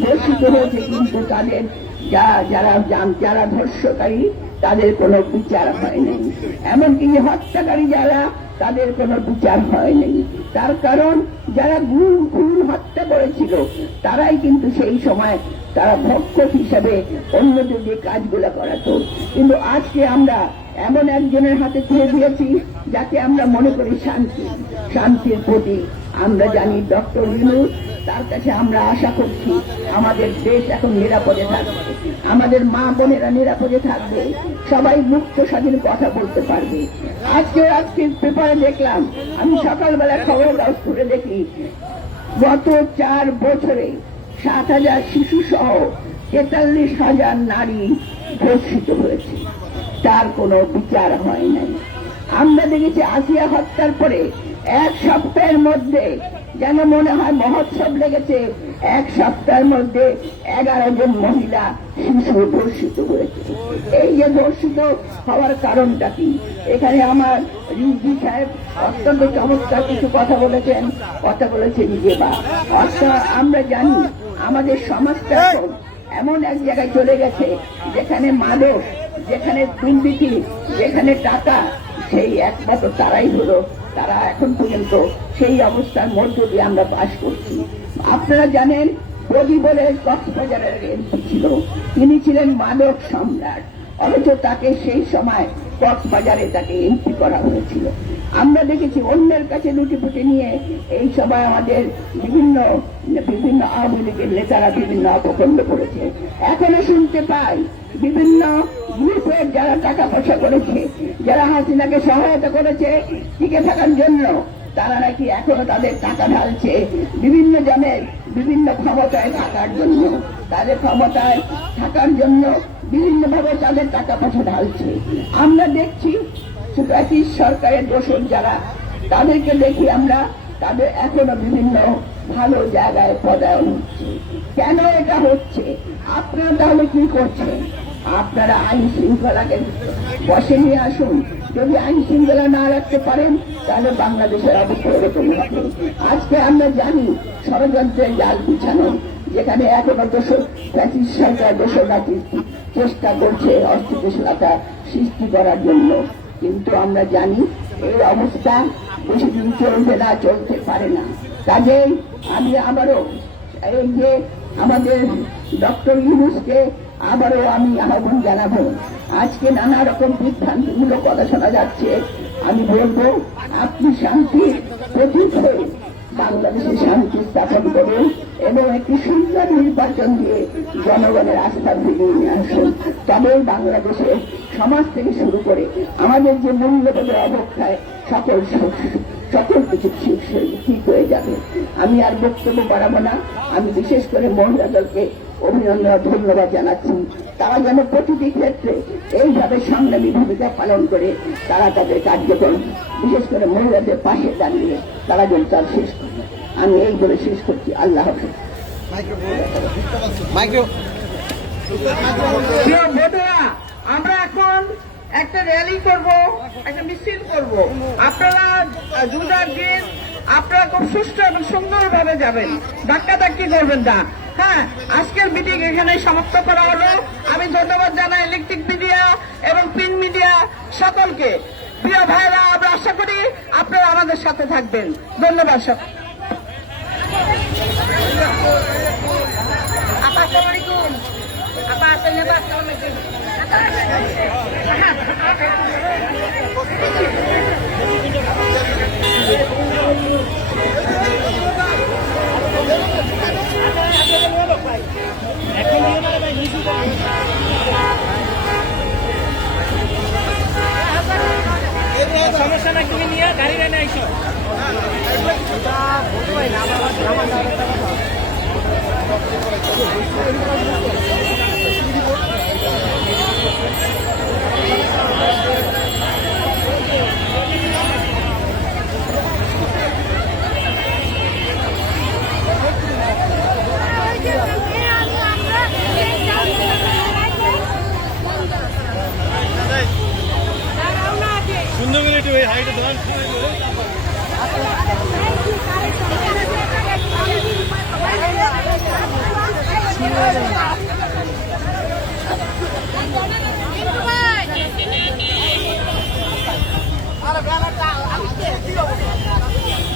ধর্ষিত হয়েছে, কিন্তু তাদের যারা ধর্ষকারী তাদের কোনো বিচার হয়নি, এমনকি হত্যাকারী যারা তাদের কোনো বিচার হয়নি। তার কারণ যারা খুন হত্যা করেছিল তারাই কিন্তু সেই সময় তারা ভক্ষক হিসাবে অন্যদের যে কাজগুলো করাতো। কিন্তু আজকে আমরা এমন একজনের হাতে তুলে দিয়েছি যাকে আমরা মনে করি শান্তির প্রতি। আমরা জানি ডক্টর ইউনূস, তার কাছে আমরা আশা করছি আমাদের দেশ এখন নিরাপদে থাকবে, আমাদের মা বোনেরা নিরাপদে থাকবে, সবাই মুক্ত স্বাধীন কথা বলতে পারবে। আজকে পেপারে দেখলাম, আমি সকালবেলা খবর কাগজ পড়ে দেখি গত 4 বছরে 7,000 শিশু সহ 43,000 নারী ধর্ষিত হয়েছে, তার কোনো বিচার হয় নাই। আমরা দেখেছি আসিয়া হত্যার পরে 1 সপ্তাহের মধ্যে যেন মনে হয় মহোৎসব লেগেছে, 1 সপ্তাহের মধ্যে 11 জন মহিলা শিশু ধর্ষিত হয়েছে। এই যে ধর্ষিত হওয়ার কারণটা কি? এখানে আমার রিজভী সাহেব অত্যন্ত চমৎকার কিছু কথা বলেছেন বিজেপা। অর্থাৎ আমরা জানি আমাদের সমাজটা এমন এক জায়গায় চলে গেছে যেখানে মাদক, যেখানে দুর্নীতি, যেখানে টাকা, সেই একমাত্র তারাই হলো, তারা এখন পর্যন্ত সেই অবস্থার মধ্য দিয়ে আমরা বাস করছি। আপনারা জানেন প্রদীপ বলে কক্সবাজারের এমপি ছিল, তিনি ছিলেন মাদক সম্রাট, অথচ তাকে সেই সময় কক্সবাজারে তাকে এমপি করা হয়েছিল। আমরা দেখেছি অন্যের কাছে লুটিপুটি নিয়ে এই সভায় আমাদের বিভিন্ন আওয়ামী লীগের নেতারা বিভিন্ন অপকর্ম করেছে। এখনো শুনতে পাই বিভিন্ন গ্রুপের যারা টাকা পয়সা করেছে, যারা হাসিনাকে সহায়তা করেছে টিকে থাকার জন্য, তারা নাকি এখনো তাদের টাকা ঢালছে বিভিন্ন জনের বিভিন্ন ক্ষমতায় থাকার জন্য, তাদের ক্ষমতায় থাকার জন্য বিভিন্নভাবে তাদের টাকা পয়সা ঢালছে। আমরা দেখছি ফ্যাসিস্ট সরকারের দোষর যারা, তাদেরকে দেখি আমরা তাদের এখনো বিভিন্ন ভালো জায়গায় পদায়ন হচ্ছে। কেন এটা হচ্ছে? আপনারা তাহলে কি করছেন? আপনারা আইন শৃঙ্খলাকে বসে নিয়ে আসুন। যদি আইন শৃঙ্খলা না রাখতে পারেন তাহলে বাংলাদেশের অবস্থা এরকম হবে। আজকে আমরা জানি ষড়যন্ত্রের জাল বিছানো, যেখানে এখনো ফ্যাসিস্ট সরকার দোষরাটি চেষ্টা করছে অস্থিতিশীলতা সৃষ্টি করার জন্য, কিন্তু আমরা জানি এই অবস্থা বেশিদিন চলবে না, চলতে পারে না। কাজেই আমি আবারও এই যে আমাদের ডক্টর ইউনূসকে আবারও আমি আহ্বান জানাবো। আজকে নানা রকম বিভ্রান্তিমূলক কথা শোনা যাচ্ছে, আমি বলবো আপনি শান্তির প্রতীক হয়ে বাংলাদেশে শান্তি স্থাপন করুন এবং একটি সুন্দর নির্বাচন দিয়ে জনগণের আস্থা ফিরিয়ে নিয়ে আসুন, তবেই বাংলাদেশে সমাজ থেকে শুরু করে আমাদের যে মূল্যবোধের অবক্ষায় সকল কিছু ঠিক হয়ে যাবে। আমি আর বক্তব্য বাড়াবো না। আমি বিশেষ করে মহিলাদেরকে অভিনন্দন ধন্যবাদ জানাচ্ছি। তারা যেন প্রতিটি ক্ষেত্রে এইভাবে সংগ্রামী ভূমিকা পালন করে তারা তাদের কার্যক্রম বিশেষ করে মহিলাদের পাশে দাঁড়িয়ে তারা যেন তার শেষ করে। আমি এই বলে শেষ করছি। আল্লাহ হাফেজ। আমরা এখন একটা র্যালি করব, একটা মিছিল করব। আপনারা জুমার দিন আপনারা খুব সুষ্ঠু এবং সুন্দরভাবে যাবেন, ধাক্কাধাক্কি করবেন না। হ্যাঁ, আজকের মিটিং এখানে সমাপ্ত করা হলো। আমি ধন্যবাদ জানাই ইলেকট্রিক মিডিয়া এবং প্রিন্ট মিডিয়া সকলকে। প্রিয় ভাইরা, আমরা আশা করি আপনারা আমাদের সাথে থাকবেন। ধন্যবাদ সব। আসসালামাইকুম। আপা আসসালামাইকুম। সমস্যা না, তুমি নিয়ে গাড়ি রেনে আইসো। সুন্দর করে একটু ওই হাইটে ধরেন।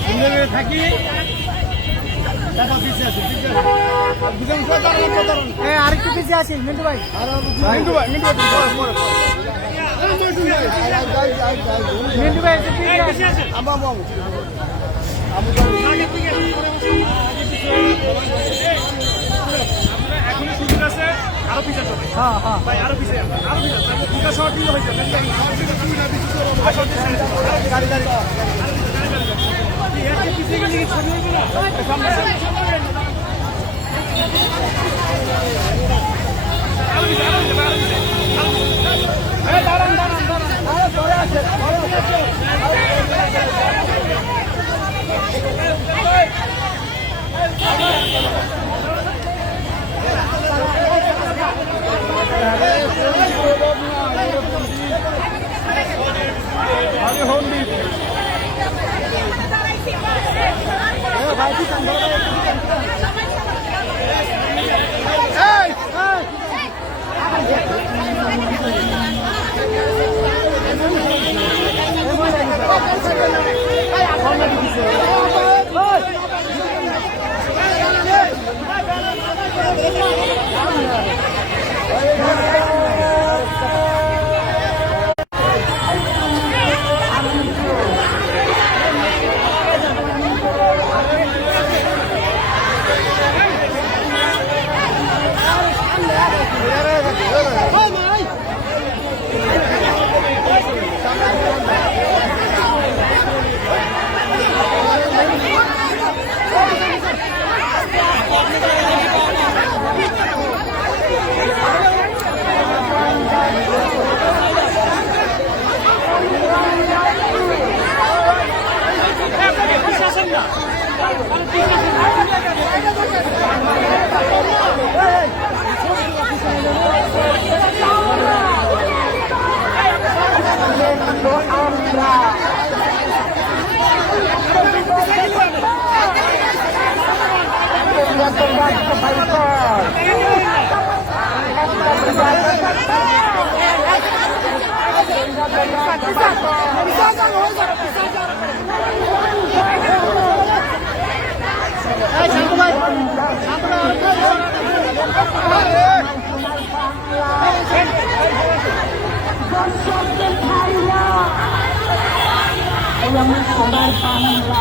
সুন্দর করে থাকি। আরেকটু পিছিয়ে আছি মিন্টু ভাই। মিন্টু ভাই মিন্টু ভাই এখনই সুযোগ আছে, আরো পিছিয়ে যাবে। হ্যাঁ ভাই, আরো পিছিয়ে আরো পিছিয়ে দুটা শহর দিয়ে হয়েছে। পিছিয়ে গেলে ছবি হইবে না। দাঁড়ান দাঁড়ান দাঁড়ান, পরে আছে। বাংলা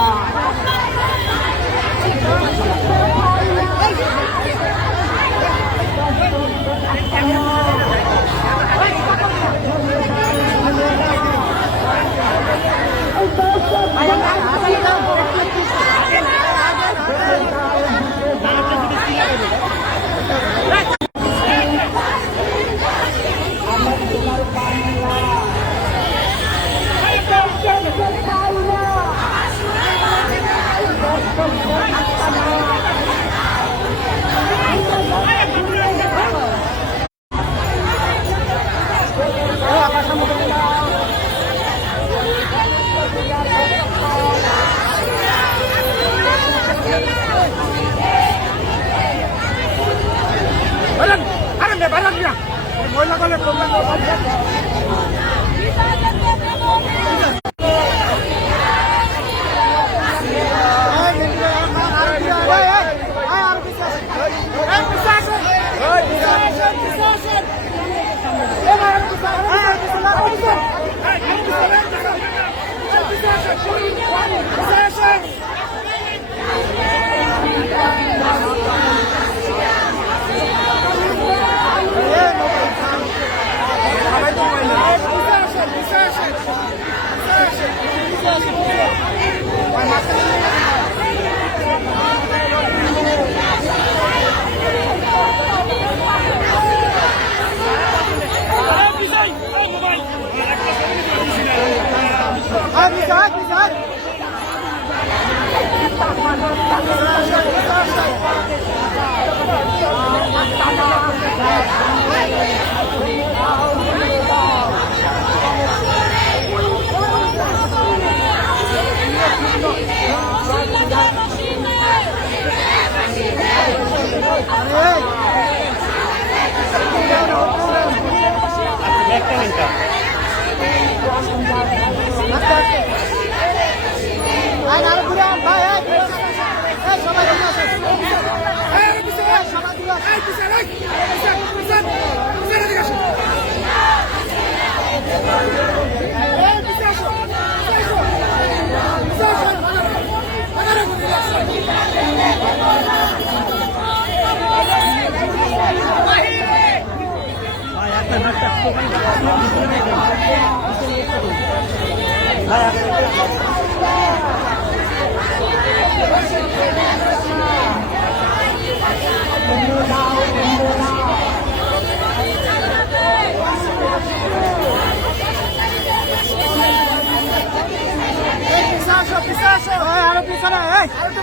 আরো পিছনে আরেকটু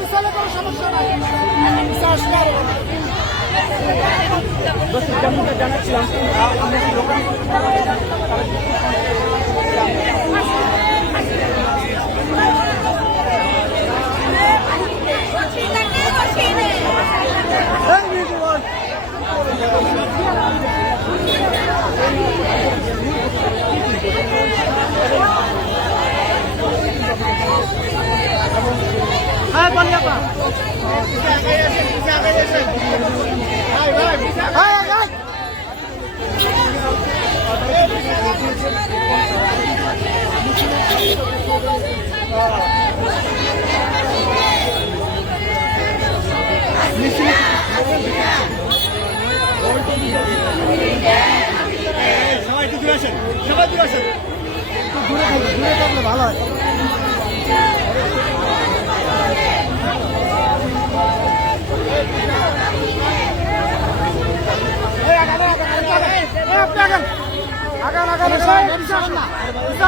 পিছনে কোনো সমস্যা নাই জানাচ্ছিলাম আমরা কি দোকান হ্যাঁ বলিয়া পা সবাই একটু দূরে আসেন, সবাই দূরে আসেন, দূরে থাকলে ভালো হয়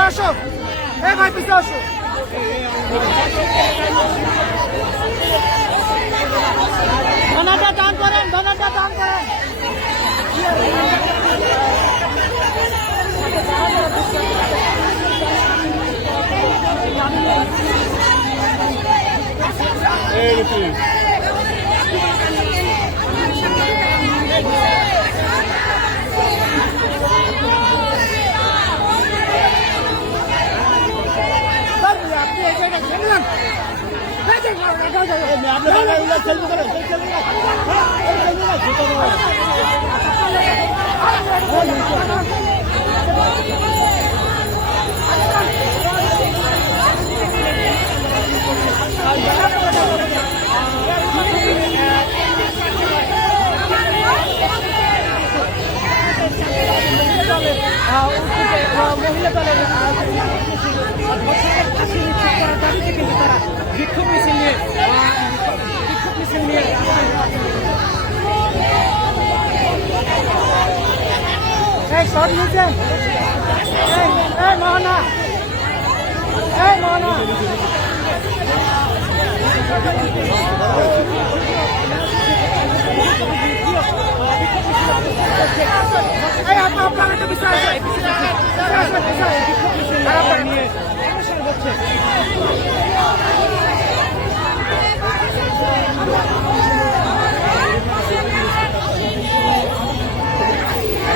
আসো এ ভাই পিছনে আসো ধনাটা দান করেন মহিলা দলের দাবিতে কিন্তু তারা বিক্ষোভ মিছিল নিয়ে এই শর্ট নিয়েছেন এই মোহনা আপনার একটা বিষয় নিয়ে অনুসরণ করছে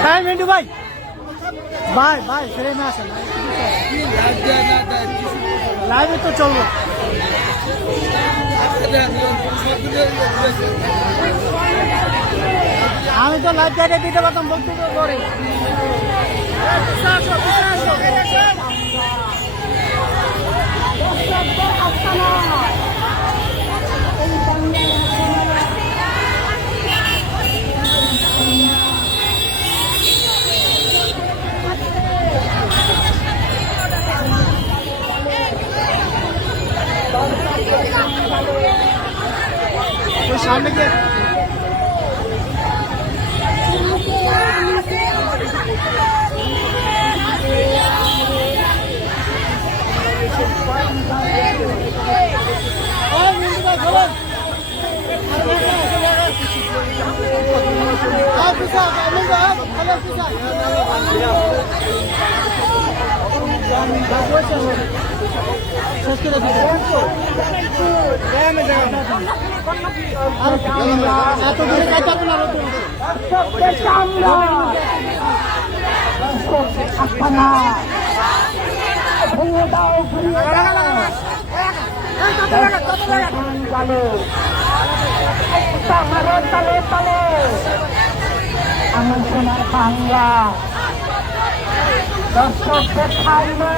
হ্যাঁ মিন্টু ভাই ভাই ভাই ফ্রেমে আসেন লাইভে তো চলবো আমি তো লাইভ জায়গায় দিতে পারতাম বক্তব্য করে ওই সামনে গিয়ে এত দূরে যাইতে হবে না ভেঙে দাও ভেঙে দাও তাহারও তলে তলে আমার সোনার বাংলা দর্শকদের ঠান্ডা